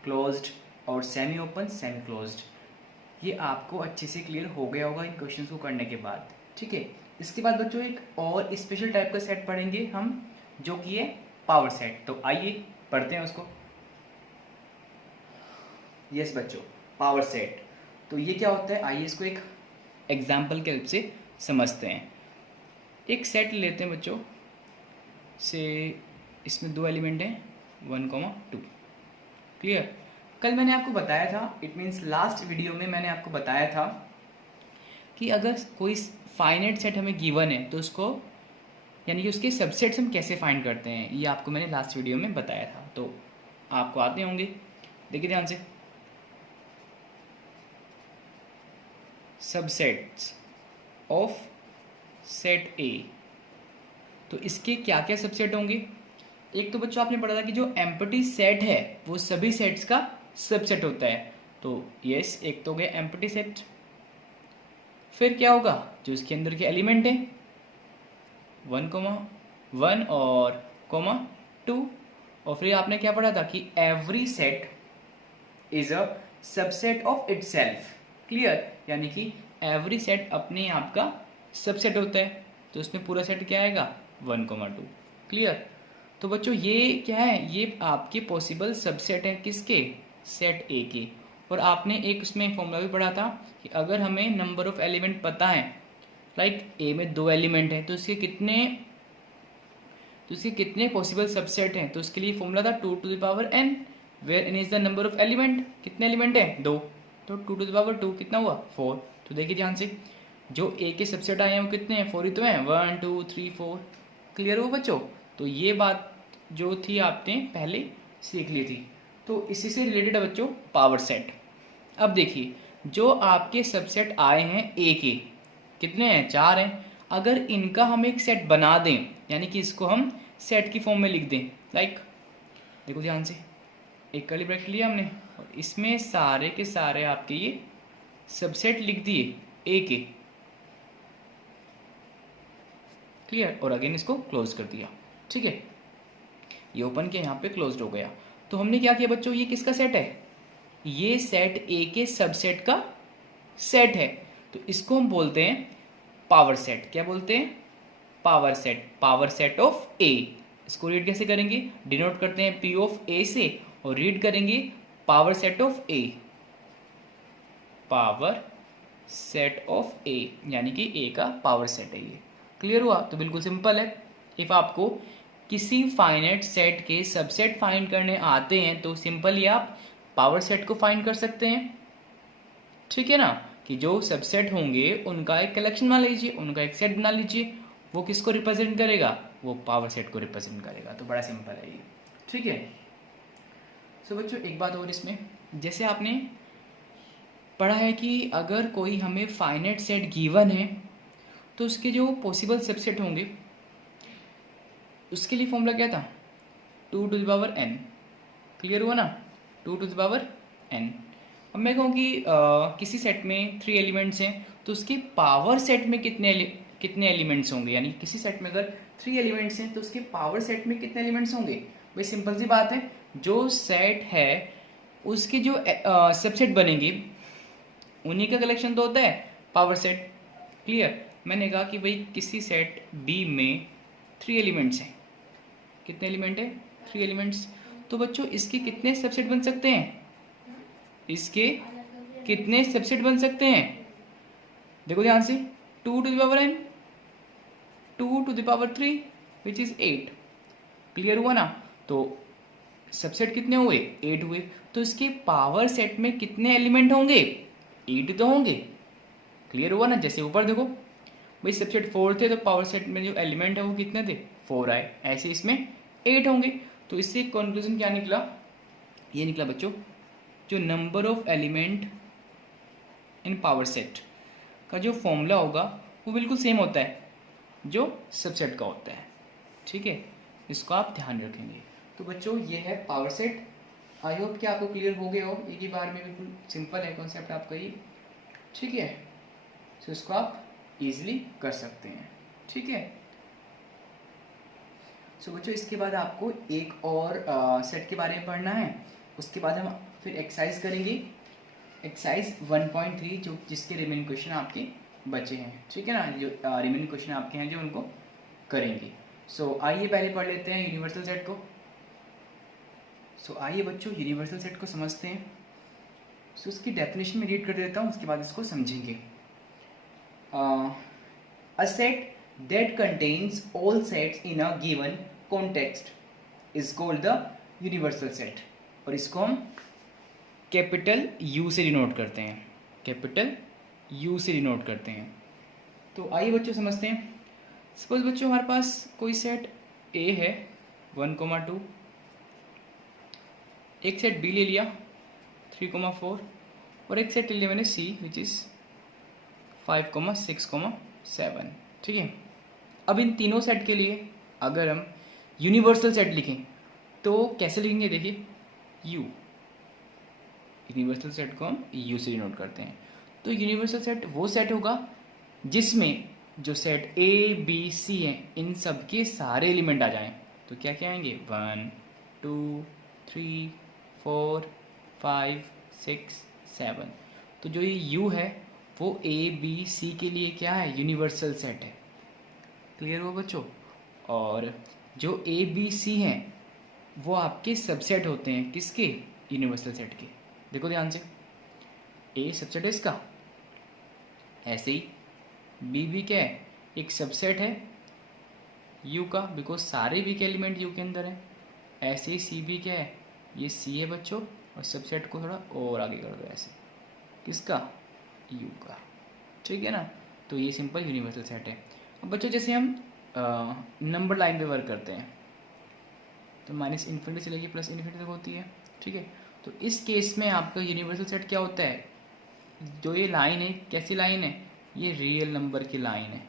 क्लोज्ड और सेमी ओपन, सेमी क्लोज्ड, ये आपको अच्छे से क्लियर हो गया होगा इन क्वेश्चंस को करने के बाद। ठीक है, इसके बाद बच्चों एक और स्पेशल टाइप का सेट पढ़ेंगे हम, जो कि है पावर सेट। तो आइए पढ़ते हैं उसको। यस बच्चों, पावर सेट, तो ये क्या होता है, आइए इसको एक एग्जाम्पल के हेल्प से समझते हैं। एक सेट लेते हैं बच्चों से, इसमें 2 एलिमेंट हैं 1, 2। क्लियर, कल मैंने आपको बताया था, इट मीन्स लास्ट वीडियो में मैंने आपको बताया था कि अगर कोई फाइनाइट सेट हमें गिवन है तो उसको, यानी कि उसके सबसेट्स हम कैसे फाइंड करते हैं, ये आपको मैंने लास्ट वीडियो में बताया था। तो आपको आते होंगे, देखिए ध्यान से, सबसेट्स ऑफ सेट ए, तो इसके क्या क्या सबसेट होंगे। एक तो बच्चों आपने पढ़ा था कि जो एम्प्टी सेट है वो सभी सेट्स का सबसेट होता है। तो यस, एक तो हो गया एम्प्टी सेट। फिर क्या होगा, जो इसके अंदर के एलिमेंट है 1, और 2, और फिर आपने क्या पढ़ा था कि every set is a subset of itself. Clear, यानी कि एवरी सेट अपने आप का सबसेट होता है, तो उसमें पूरा सेट क्या आएगा 1, 2। क्लियर, तो बच्चों ये क्या है, ये आपके पॉसिबल सबसेट है किसके, सेट ए के। और आपने एक उसमें फॉर्मूला भी पढ़ा था कि अगर हमें नंबर ऑफ एलिमेंट पता है, लाइक ए में 2 एलिमेंट हैं, तो उसके कितने पॉसिबल सबसेट हैं, तो उसके लिए फॉर्मूला था 2 to the power n, where n is the number of element. कितने एलिमेंट हैं, 2, तो 2 to the power 2 कितना हुआ, 4। तो देखिए ध्यान से, जो ए के सबसेट आए हैं वो कितने हैं, 4 ही तो हैं, 1, 2, 3, 4। क्लियर हो बच्चों, तो ये बात जो थी आपने पहले सीख ली थी। तो इसी से रिलेटेड है बच्चों पावर सेट। अब देखिए, जो आपके सबसेट आए हैं ए के, कितने हैं, 4 हैं। अगर इनका हम एक सेट बना दें, यानी कि इसको हम सेट की फॉर्म में लिख दें, लाइक देखो ध्यान से, एक कर्ली ब्रैकेट लिया हमने और इसमें सारे के सारे आपके ये सबसेट लिख दिए ए के। क्लियर, और अगेन इसको क्लोज कर दिया। ठीक है, ये ओपन किया, यहाँ पे क्लोज्ड हो गया। तो हमने क्या किया बच्चों, ये किसका सेट है, ये सेट ए के सबसेट का सेट है, तो इसको हम बोलते हैं पावर सेट। क्या बोलते हैं, power set, power set of A. इसको रीड कैसे करेंगे, डिनोट करते हैं पी ऑफ ए से, और रीड करेंगे power set of A, power set of A, यानी कि ए का पावर सेट है ये। क्लियर हुआ, तो बिल्कुल सिंपल है। इफ आपको किसी फाइनाइट सेट के सबसेट फाइंड करने आते हैं तो सिंपली आप पावर सेट को फाइंड कर सकते हैं। ठीक है ना, कि जो सबसेट होंगे उनका एक कलेक्शन बना लीजिए, उनका एक सेट बना लीजिए, वो किसको रिप्रेजेंट करेगा, वो पावर सेट को रिप्रेजेंट करेगा। तो बड़ा सिंपल है ये। ठीक है, सो बच्चों एक बात और इसमें, जैसे आपने पढ़ा है कि अगर कोई हमें फाइनाइट सेट गिवन है तो उसके जो पॉसिबल सबसेट होंगे उसके लिए फॉर्मूला क्या था, 2 to the power n। Clear हुआ ना, 2 to the power n। अब मैं कहूँ कि किसी सेट में 3 एलिमेंट्स हैं तो उसके पावर सेट में कितने एलिमेंट्स होंगे, यानी किसी सेट में अगर 3 एलिमेंट्स हैं तो उसके पावर सेट में कितने एलिमेंट्स होंगे। भाई सिंपल सी बात है, जो सेट है उसके जो सबसेट बनेंगे उन्हीं का कलेक्शन तो होता है पावर सेट। क्लियर, मैंने कहा कि भाई किसी सेट बी में 3 एलिमेंट्स हैं, कितने एलिमेंट है, 3 एलिमेंट्स, तो बच्चों इसके कितने सबसेट बन सकते हैं, इसके कितने सबसेट बन सकते हैं, देखो ध्यान से, 2 to the power n, 2 to the power 3 which is 8। Clear हुआ ना, तो सबसेट कितने हुए, 8 हुए, तो इसके पावर सेट में कितने एलिमेंट होंगे, 8 तो होंगे। क्लियर हुआ ना, जैसे ऊपर देखो भाई सबसेट 4 थे तो पावर सेट में जो एलिमेंट है वो कितने थे, 4 आए, ऐसे इसमें 8 होंगे। तो इससे कंक्लूजन क्या निकला, ये निकला बच्चों, जो number of element in power set का जो फॉर्मूला होगा वो बिल्कुल सेम होता है जो सबसेट का होता है। ठीक है, इसको आप ध्यान रखेंगे। तो बच्चों ये है पावर सेट। आई होप कि आपको क्लियर हो गया हो, एक ही बार में, बिल्कुल सिंपल है कॉन्सेप्ट आपका ये। ठीक है, तो इसको आप इजीली कर सकते हैं। ठीक है, सो बच्चों इसके बाद आपको एक और सेट के बारे में पढ़ना है। उसके बाद हम फिर एक्सरसाइज करेंगे, एक्सरसाइज 1.3 जो जिसके रिमेनिंग क्वेश्चन आपके बचे हैं। ठीक है ना, जो रिमेनिंग क्वेश्चन आपके हैं जो उनको करेंगे। सो आइए पहले पढ़ लेते हैं यूनिवर्सल सेट को। सो आइए बच्चों यूनिवर्सल सेट को समझते हैं। सो उसकी डेफिनेशन में रीड कर देता हूँ, उसके बाद इसको समझेंगे। A set that contains all sets in a given context is called the universal set। और इसको हम कैपिटल U से डिनोट करते हैं, कैपिटल U से डिनोट करते हैं। तो आइए बच्चों समझते हैं। सपोज बच्चों हमारे पास कोई सेट A है 1,2, एक सेट B ले लिया 3,4 और एक सेट ले लिया मैंने C विच इज़ 5,6,7। ठीक है, अब इन तीनों सेट के लिए अगर हम यूनिवर्सल सेट लिखें तो कैसे लिखेंगे, देखिए U, यूनिवर्सल सेट को हम U से डिनोट करते हैं। तो यूनिवर्सल सेट वो सेट होगा जिसमें जो सेट A B C हैं इन सब के सारे एलिमेंट आ जाएं। तो क्या क्या आएंगे, 1 2 3 4 5 6 7। तो जो ये U है वो A B C के लिए क्या है, यूनिवर्सल सेट है। क्लियर हो बच्चों। और जो A B C हैं वो आपके सबसेट होते हैं, किसके, यूनिवर्सल सेट के। देखो ध्यान से, A सबसेट है इसका, ऐसे ही B भी क्या है, एक सबसेट है U का, बिकॉज सारे B के एलिमेंट U के अंदर हैं। ऐसे ही C भी क्या है, ये C है बच्चों, और सबसेट को थोड़ा और आगे कर दो ऐसे, किसका, U का। ठीक है ना, तो ये सिंपल यूनिवर्सल सेट है। अब बच्चों जैसे हम नंबर लाइन पे वर्क करते हैं तो माइनस इन्फिनिटी से लेके प्लस इन्फिनिटी तक होती है। ठीक है, तो इस केस में आपका यूनिवर्सल सेट क्या होता है, जो ये लाइन है कैसी लाइन है, ये रियल नंबर की लाइन है।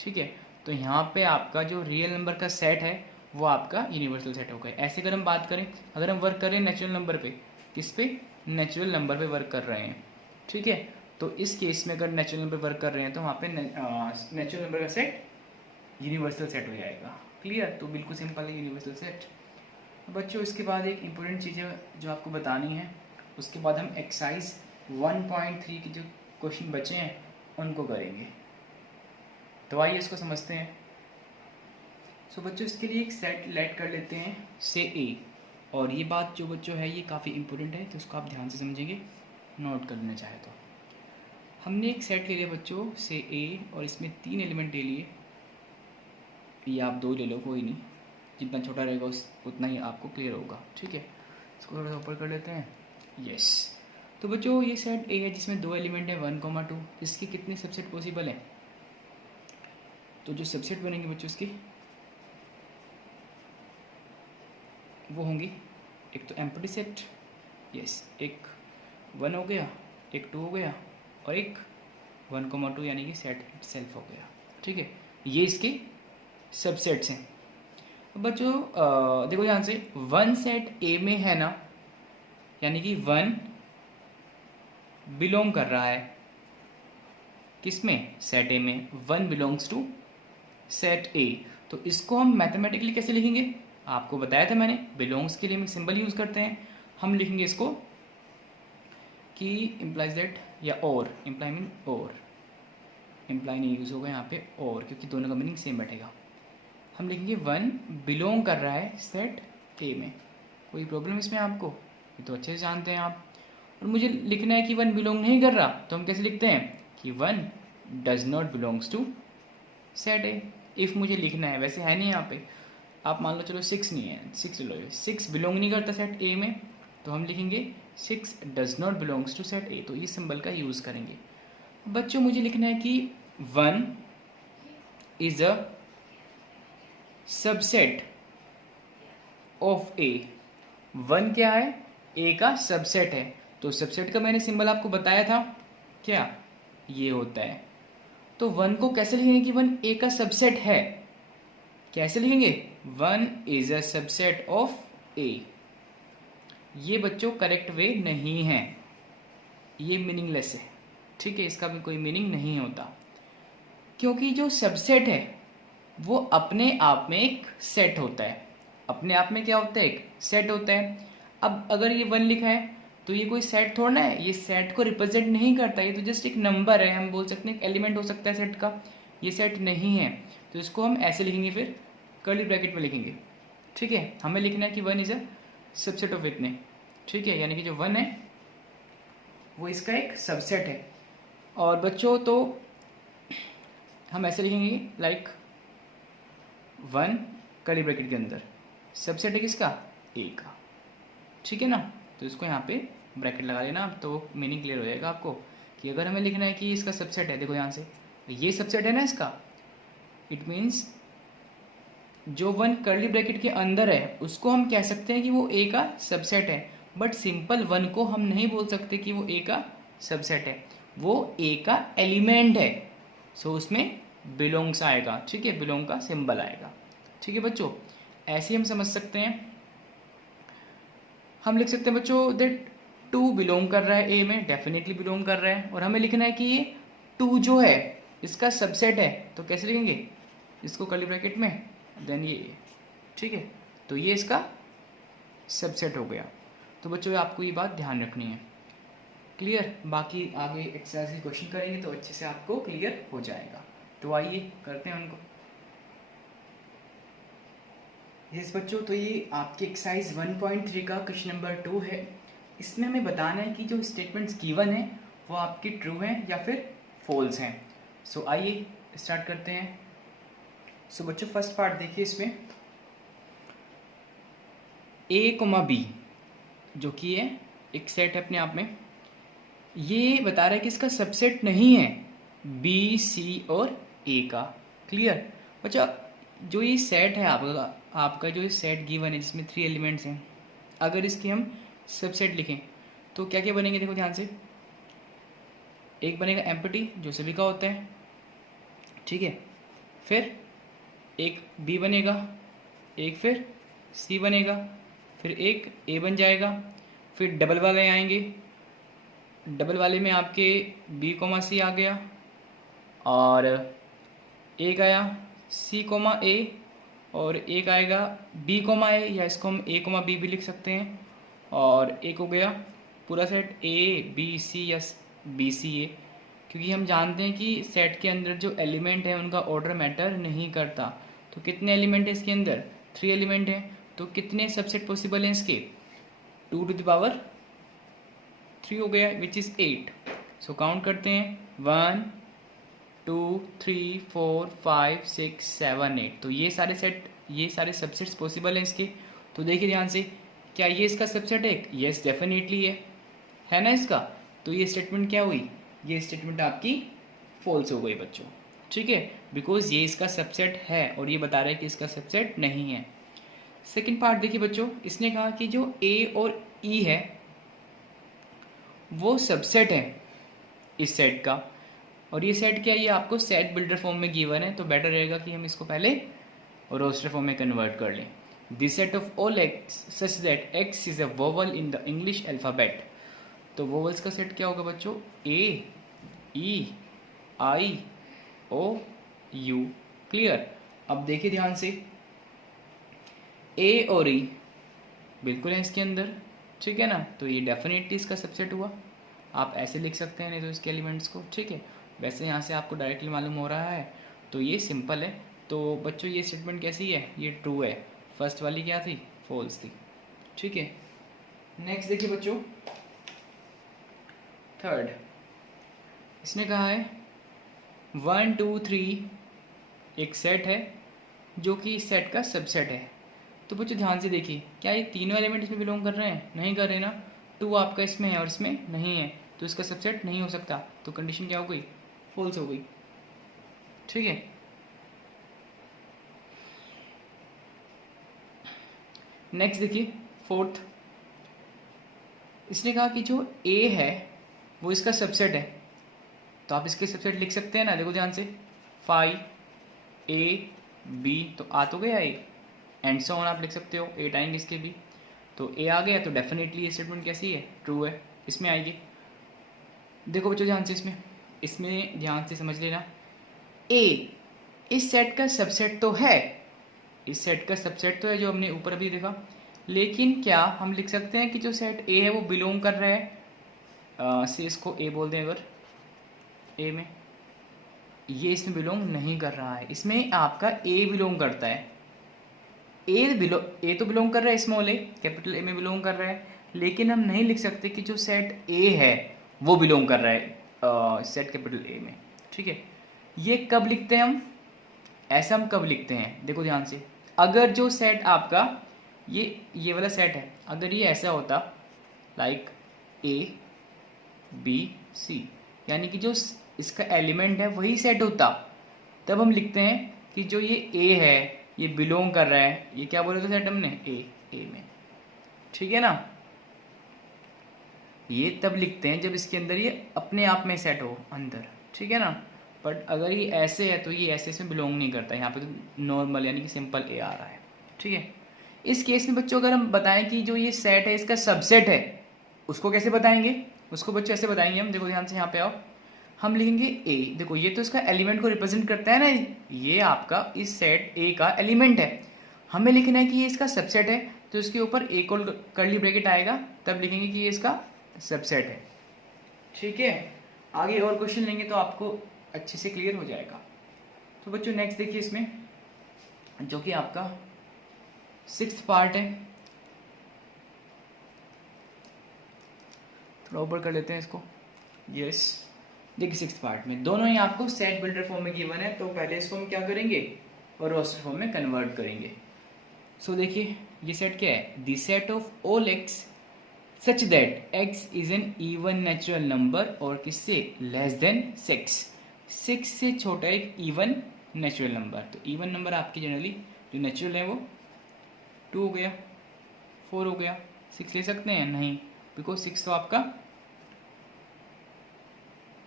ठीक है, तो यहाँ पे आपका जो रियल नंबर का सेट है वो आपका यूनिवर्सल सेट हो गया। ऐसे अगर हम बात करें, अगर हम वर्क कर रहे हैं नेचुरल नंबर पे, किस पे, नेचुरल नंबर पे वर्क कर रहे हैं। ठीक है, तो इस केस में अगर नेचुरल नंबर वर्क कर रहे हैं तो वहाँ पे नेचुरल नंबर का सेट यूनिवर्सल सेट हो जाएगा। क्लियर, तो बिल्कुल सिंपल है यूनिवर्सल सेट। बच्चों इसके बाद एक इम्पोर्टेंट चीज़ है जो आपको बतानी है, उसके बाद हम एक्सरसाइज 1.3 के जो क्वेश्चन बचे हैं उनको करेंगे। तो आइए इसको समझते हैं। सो बच्चों इसके लिए एक सेट लेट कर लेते हैं से A, और ये बात जो बच्चों है ये काफ़ी इंपॉर्टेंट है, तो उसको आप ध्यान से समझेंगे, नोट कर लेना चाहे तो। हमने एक सेट ले लिया बच्चों से A और इसमें 3 एलिमेंट ले लिए, ये आप 2 ले लो कोई नहीं, जितना छोटा रहेगा उतना ही आपको क्लियर होगा। ठीक है, इसको थोड़ा सा ऊपर कर लेते हैं, यस। तो बच्चों ये सेट A है जिसमें 2 एलिमेंट है 1,2, इसके कितने सबसेट पॉसिबल हैं, तो जो सबसेट बनेंगे बच्चों इसके वो होंगे, एक तो एम्प्टी सेट, यस, एक 1 हो गया, एक 2 हो गया, और एक 1,2 यानी कि सेट इटसेल्फ हो गया। ठीक है, ये इसके सबसेट्स हैं। बच्चों देखो ध्यान से, 1 सेट A में है ना, यानी कि 1 बिलोंग कर रहा है किसमें, सेट A में, 1 बिलोंग्स टू सेट A। तो इसको हम मैथमेटिकली कैसे लिखेंगे, आपको बताया था मैंने, बिलोंग्स के लिए हम सिंबल यूज़ करते हैं। हम लिखेंगे इसको कि इम्प्लाइज दैट, या और, इम्प्लाई मीन और, इम्प्लाई नहीं यूज़ होगा यहाँ पे और, क्योंकि दोनों का मीनिंग सेम बैठेगा। हम लिखेंगे 1 बिलोंग कर रहा है सेट A में। कोई प्रॉब्लम इसमें आपको, ये तो अच्छे से जानते हैं आप। और मुझे लिखना है कि 1 बिलोंग नहीं कर रहा, तो हम कैसे लिखते हैं कि 1 does not belongs to set A। If मुझे लिखना है, वैसे है नहीं यहाँ पे, आप मान लो चलो 6 नहीं है, 6 ले लो, 6 बिलोंग नहीं करता सेट A में, तो हम लिखेंगे 6 does not belongs to set A, तो ये सिंबल का यूज़ करेंगे। बच्चों मुझे लिखना है कि 1 is a subset of A. One क्या है? ए का सबसेट है। तो सबसेट का मैंने सिंबल आपको बताया था, क्या ये होता है। तो वन को कैसे लिखेंगे कि वन ए का सबसेट है? कैसे लिखेंगे? One is a subset of A. ये बच्चों करेक्ट वे नहीं है, ये मीनिंगलेस है, ठीक है, इसका भी कोई मीनिंग नहीं होता, क्योंकि जो सबसेट है वो अपने आप में एक सेट होता है। अपने आप में क्या होता है? एक सेट होता है। अब अगर ये वन लिखा है तो ये कोई सेट थोड़ा ना है, ये सेट को रिप्रेजेंट नहीं करता, ये तो जस्ट एक नंबर है, हम बोल सकते हैं एक एलिमेंट हो सकता है सेट का, ये सेट नहीं है। तो इसको हम ऐसे लिखेंगे, फिर कर्ली ब्रैकेट में लिखेंगे, ठीक है। हमें लिखना है कि one is a subset of इतने, ठीक है, यानी कि जो वन है वो इसका एक सबसेट है। और बच्चों तो हम ऐसे लिखेंगे लाइक वन कर्ली ब्रैकेट के अंदर सबसेट है किसका? ए का, ठीक है ना। तो इसको यहाँ पे ब्रैकेट लगा लेना, तो मीनिंग क्लियर हो जाएगा आपको कि अगर हमें लिखना है कि इसका सबसेट है, देखो यहाँ से ये सबसेट है ना इसका, इट मीन्स जो वन कर्ली ब्रैकेट के अंदर है उसको हम कह सकते हैं कि वो ए का सबसेट है। बट सिंपल वन को हम नहीं बोल सकते कि वो ए का सबसेट है, वो ए का एलिमेंट है। सो उसमें बिलोंग्स आएगा, ठीक है, बिलोंग का सिंबल आएगा, ठीक है बच्चों। ऐसे ही हम समझ सकते हैं, हम लिख सकते हैं बच्चों दैट टू बिलोंग कर रहा है ए में, डेफिनेटली बिलोंग कर रहा है। और हमें लिखना है कि ये टू जो है इसका सबसेट है, तो कैसे लिखेंगे इसको? कर्ली ब्रैकेट में, देन ये, ठीक है, तो ये इसका सबसेट हो गया। तो बच्चों आपको ये बात ध्यान रखनी है, क्लियर। बाकी आगे एक्सरसाइज के क्वेश्चन करेंगे तो अच्छे से आपको क्लियर हो जाएगा। तो आइए करते हैं उनको। यस बच्चों, तो ये आपकी एक्सरसाइज 1.3 का क्वेश्चन नंबर 2 है। इसमें हमें बताना है कि जो स्टेटमेंट्स गिवन है वो आपकी ट्रू हैं या फिर फॉल्स हैं। सो आइए स्टार्ट करते हैं। सो बच्चों फर्स्ट पार्ट देखिए, इसमें ए कोमा बी जो कि है एक सेट है अपने आप में, ये बता रहा है कि इसका सबसेट नहीं है बी सी और ए का, क्लियर। बच्चा जो ये सेट है आपका जो सेट गिवन है जिसमें 3 एलिमेंट्स हैं, अगर इसके हम सबसेट लिखें तो क्या क्या बनेंगे? देखो ध्यान से, एक बनेगा एम्प्टी जो सभी का होता है, ठीक है, फिर एक बी बनेगा, एक फिर सी बनेगा, फिर एक ए बन जाएगा, फिर डबल वाले आएंगे, डबल वाले में आपके बी कोमा सी आ गया, और एक आया सी कोमा ए, और एक आएगा बी कोमा ए, या इसको हम ए कोमा बी भी लिख सकते हैं, और एक हो गया पूरा सेट ए बी सी या बी सी ए, क्योंकि हम जानते हैं कि सेट के अंदर जो एलिमेंट है उनका ऑर्डर मैटर नहीं करता। तो कितने एलिमेंट है इसके अंदर? 3 एलिमेंट हैं, तो कितने सबसेट पॉसिबल हैं इसके? 2 टू द पावर 3 हो गया, विच इज़ 8। सो काउंट करते हैं, 1 2 3 4 5 6 7 8। तो ये सारे सबसेट्स पॉसिबल हैं इसके। तो देखिए ध्यान से, क्या ये इसका सबसेट है? यस डेफिनेटली है ना इसका। तो ये स्टेटमेंट क्या हुई? ये स्टेटमेंट आपकी फॉल्स हो गई बच्चों, ठीक है, बिकॉज ये इसका सबसेट है और ये बता रहा है कि इसका सबसेट नहीं है। सेकेंड पार्ट देखिए बच्चों, इसने कहा कि जो ए और ई है वो सबसेट है इस सेट का, और ये सेट क्या है? ये आपको सेट बिल्डर फॉर्म में गिवन है, तो बेटर रहेगा कि हम इसको पहले रोस्टर फॉर्म में कन्वर्ट कर लें। The set of all x such that x is a vowel in the English alphabet. तो वोवल्स का सेट क्या होगा बच्चों? ए ई आई ओ यू, क्लियर। अब देखिए ध्यान से, ए और ई बिल्कुल है इसके अंदर, ठीक है ना, तो ये डेफिनेटली इसका सबसेट हुआ। आप ऐसे लिख सकते हैं नहीं तो इसके एलिमेंट्स को, ठीक है। वैसे यहाँ से आपको डायरेक्टली मालूम हो रहा है, तो ये सिंपल है। तो बच्चों ये स्टेटमेंट कैसी है? ये ट्रू है। फर्स्ट वाली क्या थी? फॉल्स थी, ठीक है। नेक्स्ट देखिए बच्चों, थर्ड, इसने कहा है 1 2 3 एक सेट है जो कि इस सेट का सबसेट है। तो बच्चों ध्यान से देखिए, क्या ये तीनों एलिमेंट इसमें बिलोंग कर रहे हैं? नहीं कर रहे ना। 2 आपका इसमें है और इसमें नहीं है, तो इसका सबसेट नहीं हो सकता। तो कंडीशन क्या हो गई? फॉल्स हो गई, ठीक है। नेक्स्ट देखिए फोर्थ, इसने कहा कि जो ए है वो इसका सबसेट है, तो आप इसके सबसेट लिख सकते हैं ना, देखो ध्यान से, 5 ए बी, तो आ तो गया ए, एंड सो ऑन आप लिख सकते हो, 8 आएंगे इसके भी, तो ए आ गया, तो डेफिनेटली ये स्टेटमेंट कैसी है, ट्रू है, इसमें आएगी। देखो बच्चों ध्यान से, इसमें ध्यान से समझ लेना, ए इस सेट का सबसेट तो है, इस सेट का सबसेट तो है जो हमने ऊपर अभी देखा, लेकिन क्या हम लिख सकते हैं कि जो सेट ए है वो बिलोंग कर रहा है, से इसको ए बोल दें अगर, ए में ये इसमें बिलोंग नहीं कर रहा है, इसमें आपका ए बिलोंग करता है, ए तो बिलोंग कर रहा है, स्मॉल ए कैपिटल ए में बिलोंग कर रहा है, लेकिन हम नहीं लिख सकते कि जो सेट ए है वो बिलोंग कर रहा है सेट कैपिटल ए में, ठीक है। ये कब लिखते हैं हम, ऐसा हम कब लिखते हैं, देखो ध्यान से, अगर जो सेट आपका ये वाला सेट है, अगर ये ऐसा होता लाइक ए बी सी, यानी कि जो इसका एलिमेंट है वही सेट होता, तब हम लिखते हैं कि जो ये ए है ये बिलोंग कर रहा है, ये क्या बोले तो सेट हमने, ए में, ठीक है ना। ये तब लिखते हैं जब इसके अंदर ये अपने आप में सेट हो अंदर, ठीक है ना। बट अगर ये ऐसे है तो ये ऐसे इसमें बिलोंग नहीं करता, यहाँ पे तो नॉर्मल यानी कि सिंपल ए आ रहा है, ठीक है। इस केस में बच्चों अगर हम बताएं कि जो ये सेट है इसका सबसेट है, उसको कैसे बताएंगे, उसको बच्चों ऐसे बताएंगे हम, देखो ध्यान से यहाँ पे आओ, हम लिखेंगे ए, देखो ये तो इसका एलिमेंट को रिप्रेजेंट करता है ना, ये आपका इस सेट ए का एलिमेंट है, हमें लिखना है कि ये इसका सबसेट है, तो इसके ऊपर एक और कर्ली ब्रैकेट आएगा, तब लिखेंगे कि ये इसका सबसेट है, ठीक है। आगे और क्वेश्चन लेंगे तो आपको अच्छे से क्लियर हो जाएगा। तो बच्चों नेक्स्ट देखिए इसमें, जो कि आपका 6th पार्ट है, थोड़ा ऊपर कर लेते हैं इसको, यस। देखिए 6th पार्ट में दोनों ही आपको सेट बिल्डर फॉर्म में गिवन है, तो पहले इसको हम क्या करेंगे और रोस्टर फॉर्म में कन्वर्ट करेंगे। सो देखिए ये सेट क्या है, the set of all x such that x is an even natural number, और किससे लेस देन 6 से छोटा एक इवन नेचुरल नंबर। तो इवन नंबर आपकी जनरली जो नेचुरल है वो 2 हो गया, 4 हो गया, 6 ले सकते हैं नहीं, बिकॉज 6 तो आपका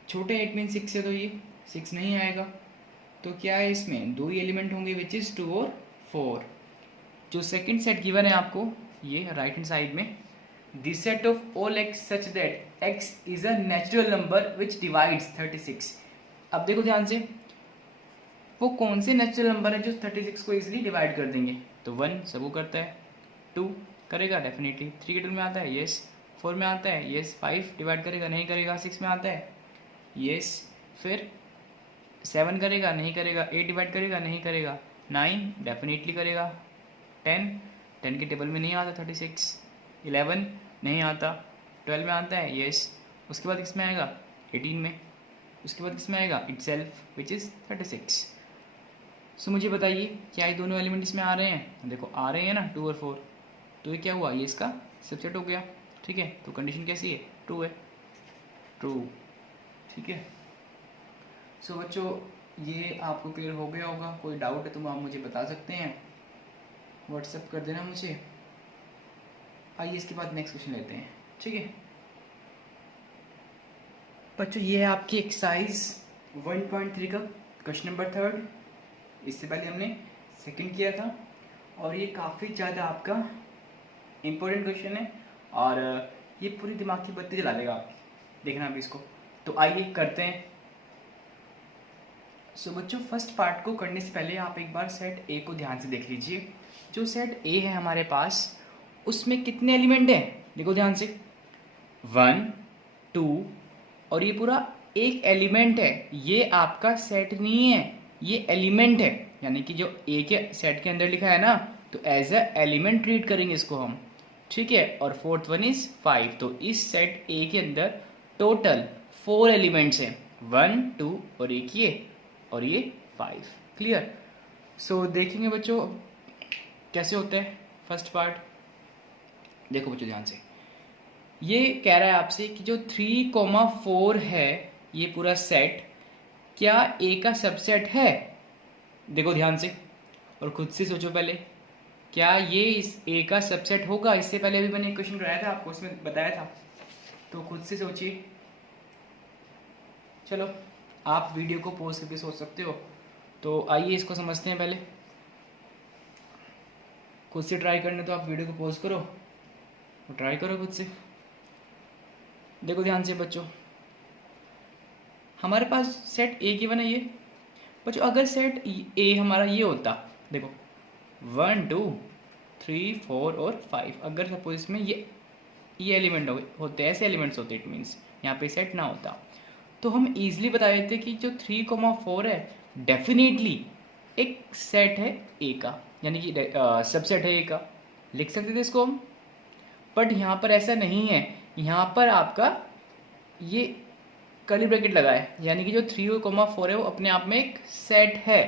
छोटे 8 में 6 है, तो ये 6 नहीं आएगा। तो क्या है इसमें 2 ही एलिमेंट होंगे, विच इज 2 और 4। जो सेकंड सेट गिवन है आपको ये राइट हैंड साइड में, the set of all x such that x is a natural number which divides 36। अब देखो ध्यान से, वो कौन से नेचुरल नंबर है जो 36 को इजीली डिवाइड कर देंगे, तो 1 सबको करता है, 2 करेगा डेफिनेटली, 3 के टर्म में आता है, यस, 4 में आता है, यस, 5 डिवाइड करेगा नहीं करेगा, 6 में आता है, यस, फिर 7 करेगा नहीं करेगा, 8 डिवाइड करेगा नहीं करेगा, 9 डेफिनेटली करेगा, 10 के टेबल में नहीं आता 36, 11 नहीं आता, 12 में आता है, यस, उसके बाद किस में आएगा 18 में, उसके बाद किस में आएगा इटसेल्फ विच इज़ 36। सो मुझे बताइए क्या ये दोनों एलिमेंट इसमें आ रहे हैं, देखो आ रहे हैं ना 2 और 4, तो ये क्या हुआ, ये इसका सबसेट हो गया, ठीक है। तो कंडीशन कैसी है, ट्रू है, ट्रू, ठीक है। सो बच्चों ये आपको क्लियर हो गया होगा, कोई डाउट है तो आप मुझे बता सकते हैं, व्हाट्सएप कर देना मुझे। आइए इसके बाद नेक्स्ट क्वेश्चन लेते हैं, ठीक है बच्चों। ये है आपकी एक्सरसाइज 1.3 का क्वेश्चन नंबर 3। इससे पहले हमने सेकंड किया था, और ये काफ़ी ज़्यादा आपका इम्पोर्टेंट क्वेश्चन है, और ये पूरी दिमाग की बत्ती जला देगा आपकी, देखना अभी इसको। तो आइए करते हैं। सो बच्चों फर्स्ट पार्ट को करने से पहले आप एक बार सेट ए को ध्यान से देख लीजिए। जो सेट ए है हमारे पास, उसमें कितने एलिमेंट हैं, देखो ध्यान से, 1 2, और ये पूरा एक एलिमेंट है, ये आपका सेट नहीं है, ये एलिमेंट है, यानी कि जो ए के सेट के अंदर लिखा है ना, तो एज अ एलिमेंट ट्रीट करेंगे इसको हम, ठीक है। और फोर्थ वन इज 5, तो इस सेट ए के अंदर टोटल 4 एलिमेंट्स हैं, 1 2 और एक ये, और ये 5, क्लियर। सो देखेंगे बच्चों कैसे होता है फर्स्ट पार्ट। देखो बच्चों ध्यान से, ये कह रहा है आपसे कि जो 3,4 है ये पूरा सेट क्या ए का सबसेट है, देखो ध्यान से और खुद से सोचो पहले, क्या ये इस ए का सबसेट होगा? इससे पहले अभी मैंने एक क्वेश्चन कराया था आपको, उसमें बताया था, तो खुद से सोचिए। चलो आप वीडियो को पॉज करके सोच सकते हो। तो आइए इसको समझते हैं। पहले खुद से ट्राई करने, तो आप वीडियो को पॉज करो और ट्राई करो खुद से। देखो ध्यान से बच्चों, हमारे पास सेट ए गिवन है ये बच्चों। अगर सेट ए हमारा ये होता, देखो 1 2 3 4 और 5, अगर सपोज इसमें ये एलिमेंट होते, ऐसे एलिमेंट्स होते, इट मीन्स यहाँ पे सेट ना होता, तो हम इजीली बता देते कि जो 3,4 है डेफिनेटली एक सेट है ए का, यानी कि सबसेट है ए का, लिख सकते थे इसको हम। बट यहाँ पर ऐसा नहीं है, यहाँ पर आपका ये कर्ली ब्रैकेट लगा है, यानी कि जो 3,4 है वो अपने आप में एक सेट है,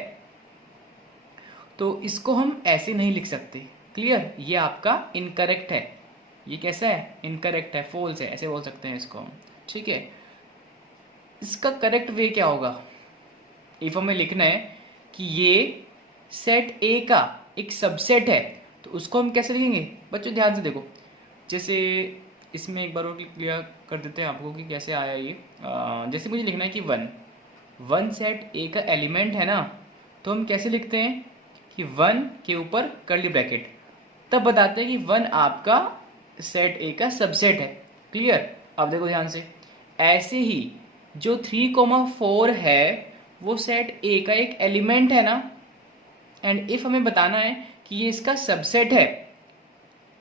तो इसको हम ऐसे नहीं लिख सकते। क्लियर? ये आपका इनकरेक्ट है। ये कैसा है? इनकरेक्ट है, फॉल्स है, ऐसे बोल सकते हैं इसको हम। ठीक है, इसका करेक्ट वे क्या होगा? इफ हमें लिखना है कि ये सेट ए का एक सबसेट है, तो उसको हम कैसे लिखेंगे बच्चों? ध्यान से देखो, जैसे इसमें एक बार और क्लियर कर देते हैं आपको कि कैसे आया ये। जैसे मुझे लिखना है कि वन सेट ए का एलिमेंट है ना, तो हम कैसे लिखते हैं कि 1 के ऊपर कर्ली ब्रैकेट, तब बताते हैं कि 1 आपका सेट ए का सबसेट है। क्लियर? अब देखो ध्यान से, ऐसे ही जो 3,4 है वो सेट ए का एक एलिमेंट है ना, एंड इफ हमें बताना है कि ये इसका सबसेट है,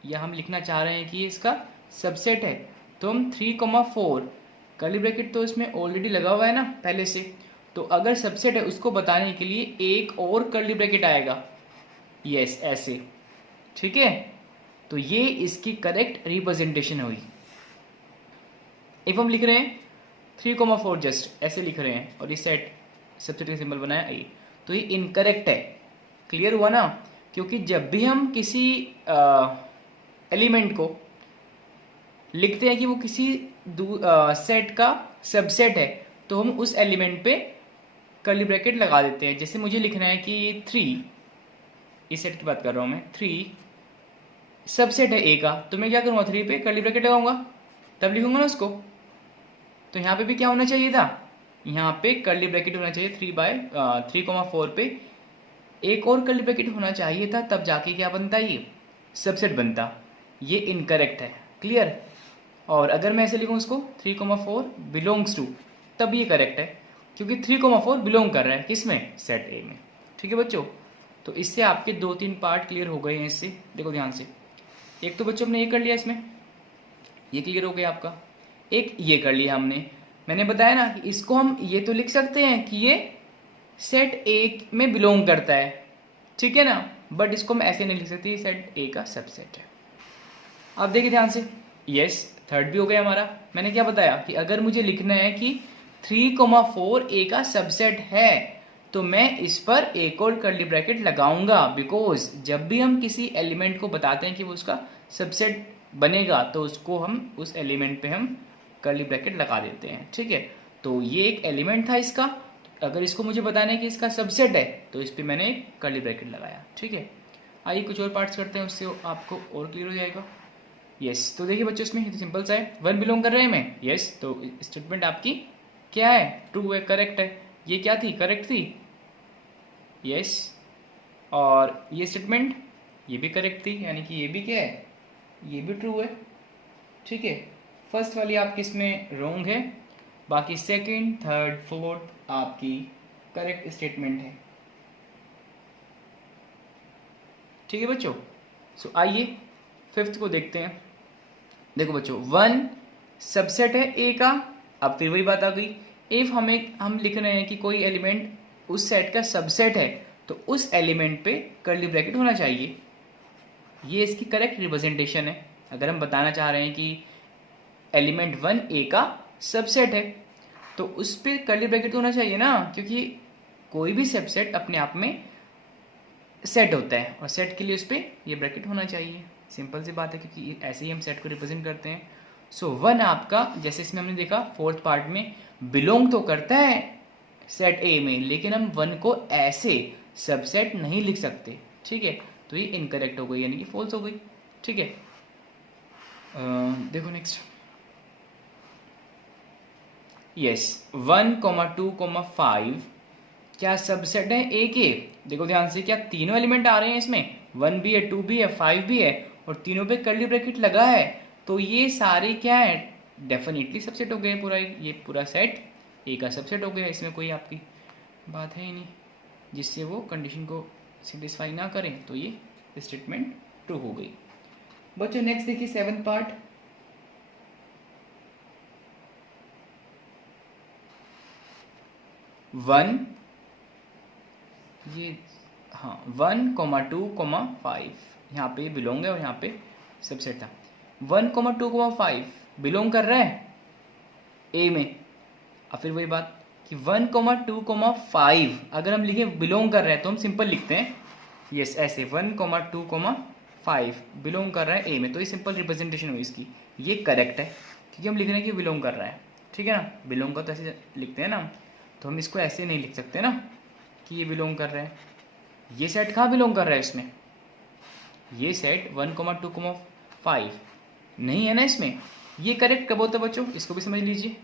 या हम लिखना चाह रहे हैं कि ये इसका सबसेट है, तो हम 3,4 कर्ली ब्रैकेट तो इसमें ऑलरेडी लगा हुआ है ना पहले से, तो अगर सबसेट है उसको बताने के लिए एक और कर्ली ब्रैकेट आएगा, यस ऐसे। ठीक है, तो ये इसकी करेक्ट रिप्रेजेंटेशन हुई। इफ हम लिख रहे हैं 3,4 जस्ट ऐसे लिख रहे हैं और ये सेट सबसेट का सिंबल बनाया ए, तो ये इनकरेक्ट है। क्लियर हुआ ना? क्योंकि जब भी हम किसी एलिमेंट को लिखते हैं कि वो किसी सेट का सबसेट है, तो हम उस एलिमेंट पे कर्ली ब्रैकेट लगा देते हैं। जैसे मुझे लिखना है कि 3, इस सेट की बात कर रहा हूँ मैं, 3 सबसेट है ए का, तो मैं क्या करूँगा? 3 पे कर्ली ब्रैकेट लगाऊंगा, तब लिखूंगा ना उसको। तो यहाँ पे भी क्या होना चाहिए था? यहाँ पे कर्ली ब्रैकेट होना चाहिए 3,4 पे एक और कर्ली ब्रैकेट होना चाहिए था, तब जाके क्या बनता? ये सबसेट बनता। ये इनकरेक्ट है। क्लियर? और अगर मैं ऐसे लिखूँ इसको 3,4 बिलोंग्स टू, तब ये करेक्ट है, क्योंकि 3,4 बिलोंग कर रहा है किसमें? सेट ए में। ठीक है बच्चों, तो इससे आपके 2-3 पार्ट क्लियर हो गए हैं इससे। देखो ध्यान से, एक तो बच्चों हमने ये कर लिया, इसमें ये क्लियर हो गया आपका, एक ये कर लिया हमने। मैंने बताया ना कि इसको हम ये तो लिख सकते हैं कि ये सेट ए में बिलोंग करता है, ठीक है ना, बट इसको हम ऐसे नहीं लिख सकते सेट ए का सबसेट है। अब देखिए ध्यान से, यस थर्ड भी हो गया हमारा। मैंने क्या बताया कि अगर मुझे लिखना है कि 3,4 ए का सबसेट है, तो मैं इस पर एक और कर्ली ब्रैकेट लगाऊंगा, बिकॉज जब भी हम किसी एलिमेंट को बताते हैं कि वो उसका सबसेट बनेगा, तो उसको हम उस एलिमेंट पे हम कर्ली ब्रैकेट लगा देते हैं। ठीक है, तो ये एक एलिमेंट था इसका, अगर इसको मुझे बताना है कि इसका सबसेट है, तो इस पर मैंने एक कर्ली ब्रैकेट लगाया। ठीक है, आइए कुछ और पार्ट्स करते हैं, उससे आपको और क्लियर हो जाएगा। यस, तो देखिए बच्चों, इसमें सिंपल सा है, 1 बिलोंग कर रहे हैं मैं, यस, तो स्टेटमेंट आपकी क्या है? ट्रू है, करेक्ट है। ये क्या थी? करेक्ट थी, यस। और ये स्टेटमेंट ये भी करेक्ट थी, यानी कि ये भी क्या है? ये भी ट्रू है। ठीक है, फर्स्ट वाली आपकी इसमें रॉन्ग है, बाकी सेकंड, थर्ड, फोर्थ आपकी करेक्ट स्टेटमेंट है। ठीक है बच्चों, सो आइए फिफ्थ को देखते हैं। देखो बच्चों, 1 सबसेट है ए का। अब फिर वही बात आ गई, इफ हम लिख रहे हैं कि कोई एलिमेंट उस सेट का सबसेट है, तो उस एलिमेंट पे कर्ली ब्रैकेट होना चाहिए। ये इसकी करेक्ट रिप्रेजेंटेशन है। अगर हम बताना चाह रहे हैं कि एलिमेंट 1 ए का सबसेट है, तो उस पर कर्ली ब्रैकेट होना चाहिए ना, क्योंकि कोई भी सबसेट अपने आप में सेट होता है, और सेट के लिए उस पर ये ब्रैकेट होना चाहिए। सिंपल सी बात है, क्योंकि ऐसे ही हम सेट को रिप्रेजेंट करते हैं। सो 1 आपका, जैसे इसमें हमने देखा फोर्थ पार्ट में, बिलोंग तो करता है सेट ए में, लेकिन हम 1 को ऐसे सबसेट नहीं लिख सकते। ठीक है, तो ये इनकरेक्ट हो गई, यानी कि फॉल्स हो गई। ठीक है, देखो नेक्स्ट। यस, 1,2,5 क्या सबसेट है ए के? देखो ध्यान से, क्या तीनों एलिमेंट आ रहे हैं इसमें? 1 भी है, 2 भी है, 5 भी है, और तीनों पे कर्ली ब्रैकेट लगा है, तो ये सारे क्या है? डेफिनेटली सबसेट हो गए। पूरा ये पूरा सेट ए का सबसेट हो गया। इसमें कोई आपकी बात है ही नहीं जिससे वो कंडीशन को सेटिस्फाई ना करें, तो ये स्टेटमेंट ट्रू हो गई। बच्चों नेक्स्ट देखिए 7th पार्ट। ये हाँ 1,2,5 यहाँ पे बिलोंग है और यहाँ पे सबसेट था। 1,2,5 बिलोंग कर रहा है ए में। अब फिर वही बात कि 1,2,5 अगर हम लिखें बिलोंग कर रहा है तो हम सिंपल लिखते हैं यस ऐसे 1,2,5 बिलोंग कर रहा है ए में, तो ये सिंपल रिप्रेजेंटेशन हुई इसकी। ये करेक्ट है क्योंकि हम लिख रहे हैं कि बिलोंग कर रहा है। ठीक है ना, बिलोंग का तो ऐसे लिखते हैं ना, तो हम इसको ऐसे नहीं लिख सकते ना कि ये बिलोंग कर रहा है। ये सेट कहाँ बिलोंग कर रहा है इसमें? ये सेट 1,2,5 नहीं है ना इसमें। ये करेक्ट कब होता है बच्चों? इसको भी समझ लीजिए।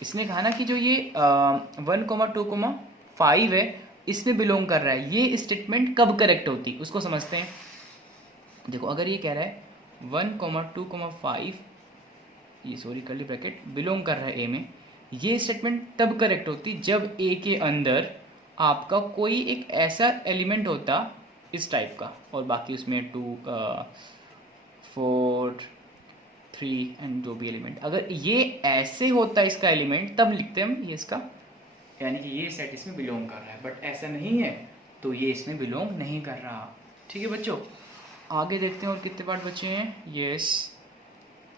इसने कहा ना कि जो ये 1,2,5 है इसमें बिलोंग कर रहा है, ये स्टेटमेंट कब करेक्ट होती उसको समझते हैं। देखो अगर ये कह रहा है 1,2,5 ये सॉरी कर्ली ब्रैकेट बिलोंग कर रहा है ए में, ये स्टेटमेंट तब करेक्ट होती जब ए के अंदर आपका कोई एक ऐसा एलिमेंट होता इस टाइप का, और बाकी उसमें 2, 4, 3 एंड जो भी एलिमेंट, अगर ये ऐसे होता इसका एलिमेंट तब लिखते हम ये इसका, यानी कि ये सेट इसमें बिलोंग कर रहा है। बट ऐसा नहीं है तो ये इसमें बिलोंग नहीं कर रहा। ठीक है बच्चों, आगे देखते हैं और कितने पार्ट बचे हैं। यस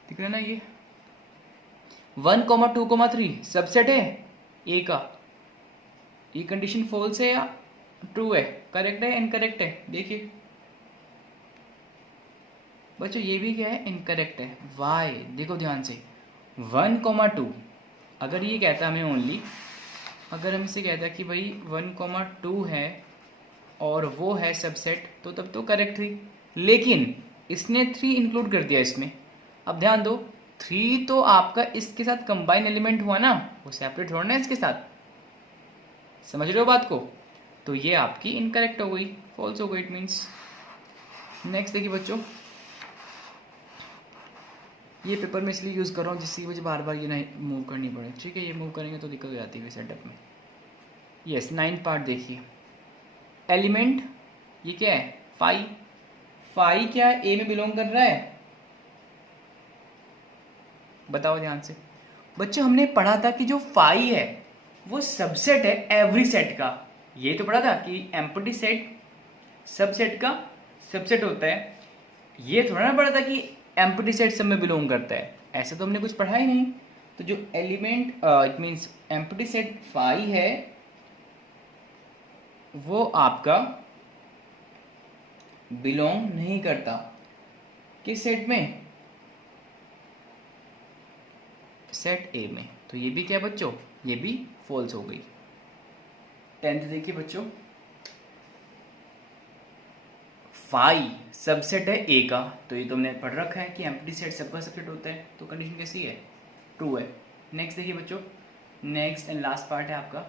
दिख रहा है ना, ये 1,2,3 सबसेट है ए का। ये कंडीशन फॉल्स है या ट्रू है, करेक्ट है इनकरेक्ट है? देखिए बच्चों ये भी क्या है? इनकरेक्ट है। वाई? देखो ध्यान से 1,2 अगर ये कहता हमें ओनली, अगर हम इसे कहता कि भाई 1,2 है और वो है सबसेट तो तब तो करेक्ट थी, लेकिन इसने 3 इंक्लूड कर दिया इसमें। अब ध्यान दो 3 तो आपका इसके साथ कंबाइन एलिमेंट हुआ ना, वो सेपरेट थोड़ा ना इसके साथ, समझ रहे हो बात को? तो ये आपकी इनकरेक्ट हो गई, फॉल्स हो गई इट मीन्स। नेक्स्ट देखिए बच्चों, ये पेपर में इसलिए यूज़ कर रहा हूँ जिससे मुझे बार बार ये नहीं मूव करनी पड़े। ठीक है, ये मूव करेंगे तो दिक्कत हो जाती है सेटअप में। यस 9th पार्ट देखिए, एलिमेंट ये क्या है? 5 क्या ए में बिलोंग कर रहा है? बताओ ध्यान से बच्चों। हमने पढ़ा था कि जो 5 है वो सबसेट है एवरी सेट का। ये तो पढ़ा था कि एम्प्टी सेट सबसेट का सबसेट होता है। ये थोड़ा ना पढ़ा था कि एम्प्टी सेट सब में बिलोंग करता है, ऐसा तो हमने कुछ पढ़ा ही नहीं। तो जो element it means empty set 5 है वो आपका बिलोंग नहीं करता किस सेट में? सेट ए में। तो ये भी क्या है बच्चों? ये भी फॉल्स हो गई। 10th देखिए बच्चों, 5 सबसेट है ए का, तो ये तुमने पढ़ रखा है कि एम्प्टी सेट सबका सबसेट होता है, तो कंडीशन कैसी है? ट्रू है। नेक्स्ट देखिए बच्चों, नेक्स्ट एंड लास्ट पार्ट है आपका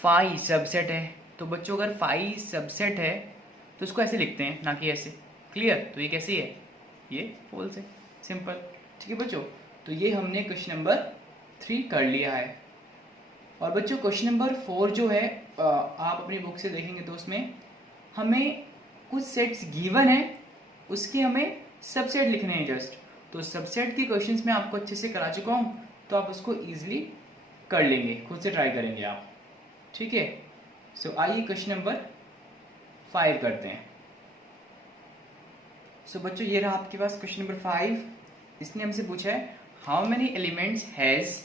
5 सबसेट है। तो बच्चों अगर 5 सबसेट है तो उसको ऐसे लिखते हैं ना कि ऐसे। क्लियर? तो ये कैसी है? ये फॉल्स है, सिंपल। ठीक है बच्चों, तो ये हमने क्वेश्चन नंबर 3 कर लिया है। और बच्चों क्वेश्चन नंबर 4 जो है आप अपनी बुक से देखेंगे तो उसमें हमें कुछ सेट्स गिवन है, उसके हमें सबसेट लिखने हैं जस्ट। तो सबसेट के क्वेश्चंस में आपको अच्छे से करा चुका हूँ, तो आप उसको इजीली कर लेंगे, खुद से ट्राई करेंगे आप। ठीक है, सो आइए क्वेश्चन नंबर 5 करते हैं। सो बच्चों ये रहा आपके पास क्वेश्चन नंबर 5। इसने हमसे पूछा है how many elements has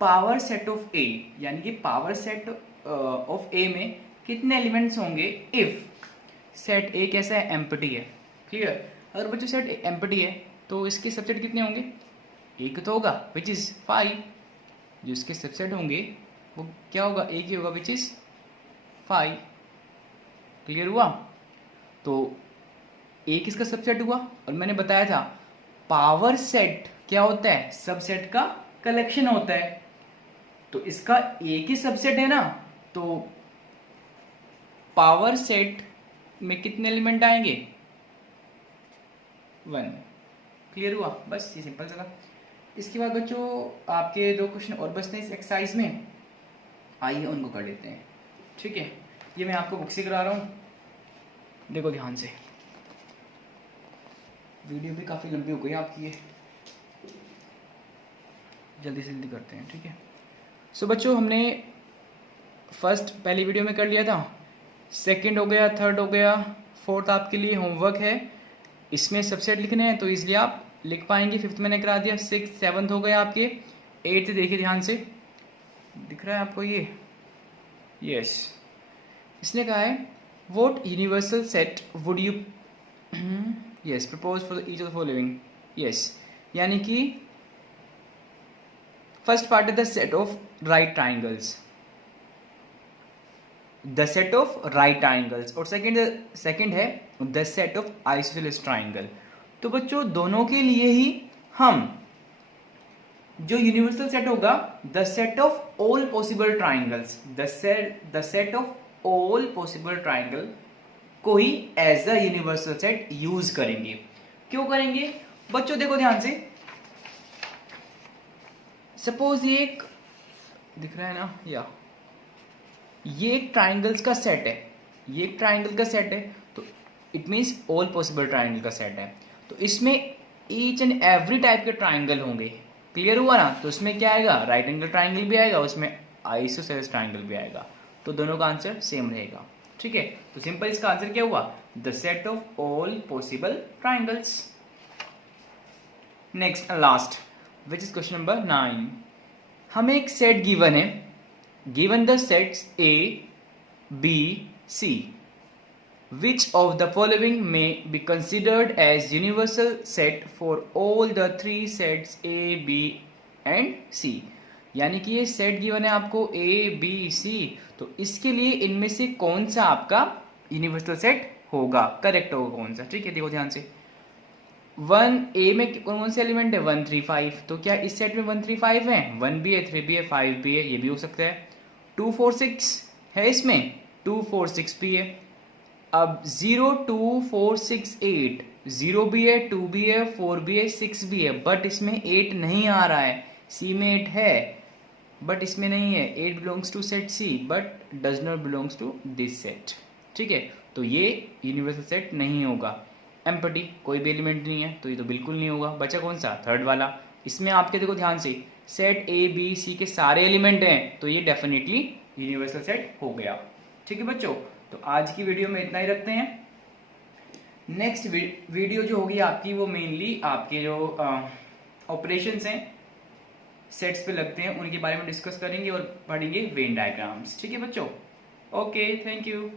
power set of A, यानी कि पावर सेट ऑफ ए में कितने एलिमेंट्स होंगे इफ सेट ए कैसा है? एम्प्टी है। क्लियर? अगर बच्चों सेट एम्प्टी है तो इसके सबसेट कितने होंगे? एक तो होगा विच इज 5। जो इसके सबसेट होंगे वो क्या होगा? एक ही होगा विच इज 5। क्लियर हुआ? तो ए किसका सबसेट हुआ, और मैंने बताया था पावर सेट क्या होता है, सबसेट का कलेक्शन होता है। तो इसका एक ही सबसेट है ना, तो पावर सेट में कितने एलिमेंट आएंगे, 1। क्लियर हुआ, बस ये सिंपल सा था। इसके बाद बच्चों आपके 2 क्वेश्चन और बचते हैं इस एक्सरसाइज में, आइए उनको कर लेते हैं। ठीक है, ये मैं आपको बुक से करा रहा हूँ, देखो ध्यान से। वीडियो भी काफ़ी लंबी हो गई आपकी, ये जल्दी से जल्दी करते हैं। ठीक है, सो बच्चों हमने फर्स्ट पहली वीडियो में कर लिया था, सेकंड हो गया, थर्ड हो गया, फोर्थ आपके लिए होमवर्क है, इसमें सबसेट लिखने हैं तो इसलिए आप लिख पाएंगे। फिफ्थ मैंने करा दिया, सिक्स सेवन्थ हो गया आपके, एट्थ देखिए ध्यान से, दिख रहा है आपको ये, यस। इसने कहा है what universal set would you yes propose for each of the following, yes, यानी कि फर्स्ट पार्ट है the set of right triangles, the set of right triangles, और सेकंड है the set of isosceles triangle. तो बच्चों दोनों के लिए ही हम जो यूनिवर्सल सेट होगा, the set of all possible triangles, the set of all possible triangle को ही as a universal set use करेंगे। क्यों करेंगे बच्चों, देखो ध्यान से, सपोज ये एक दिख रहा है ना, या ये एक ट्राइंगल्स का सेट है, ये एक ट्राइंगल का सेट है, तो it means all possible triangle का सेट है। तो इसमें ईच एंड एवरी टाइप के ट्राइंगल होंगे। क्लियर हुआ ना, तो इसमें क्या आएगा, राइट एंगल ट्राइंगल भी आएगा, उसमें आइसोसेलेस ट्राइंगल भी आएगा, तो दोनों का आंसर सेम रहेगा। ठीक है, तो सिंपल इसका आंसर क्या हुआ, the set of all possible triangles. Next last which is question number 9। हमें एक सेट गिवन है, given the sets A, B, C, which of the following may be considered as universal set for all the 3 sets A, B and C? यानी कि ये set given है आपको A, B, C, तो इसके लिए इनमें से कौन सा आपका यूनिवर्सल सेट होगा, करेक्ट होगा कौन सा। ठीक है, देखो ध्यान से, 1A में कौन से एलिमेंट है, 1 3 5, तो क्या इस सेट में 1 3 5 है, 1 भी है, 3 भी है, 5 भी है, ये भी हो सकता है। 2 4 6 है इसमें, 2 4 6 भी है। अब 0 2 4 6 8, 0 भी है, 2 भी है, 4 भी है, 6 भी है, बट इसमें 8 नहीं आ रहा है। सी में 8 है बट इसमें नहीं है, 8 belongs to set C but does not belongs to this set. ठीक है, तो ये यूनिवर्सल सेट नहीं होगा। एम्पटी, कोई भी एलिमेंट नहीं है, तो ये तो बिल्कुल नहीं होगा। बचा कौन सा, थर्ड वाला, इसमें आपके देखो ध्यान से, सेट ए बी सी के सारे एलिमेंट हैं, तो ये डेफिनेटली यूनिवर्सल सेट हो गया। ठीक है बच्चों, तो आज की वीडियो में इतना ही रखते हैं। नेक्स्ट वीडियो जो होगी आपकी, वो मेनली आपके जो ऑपरेशंस हैं सेट्स पे लगते हैं, उनके बारे में डिस्कस करेंगे और पढ़ेंगे वेन डायग्राम्स। ठीक है बच्चों, ओके, थैंक यू।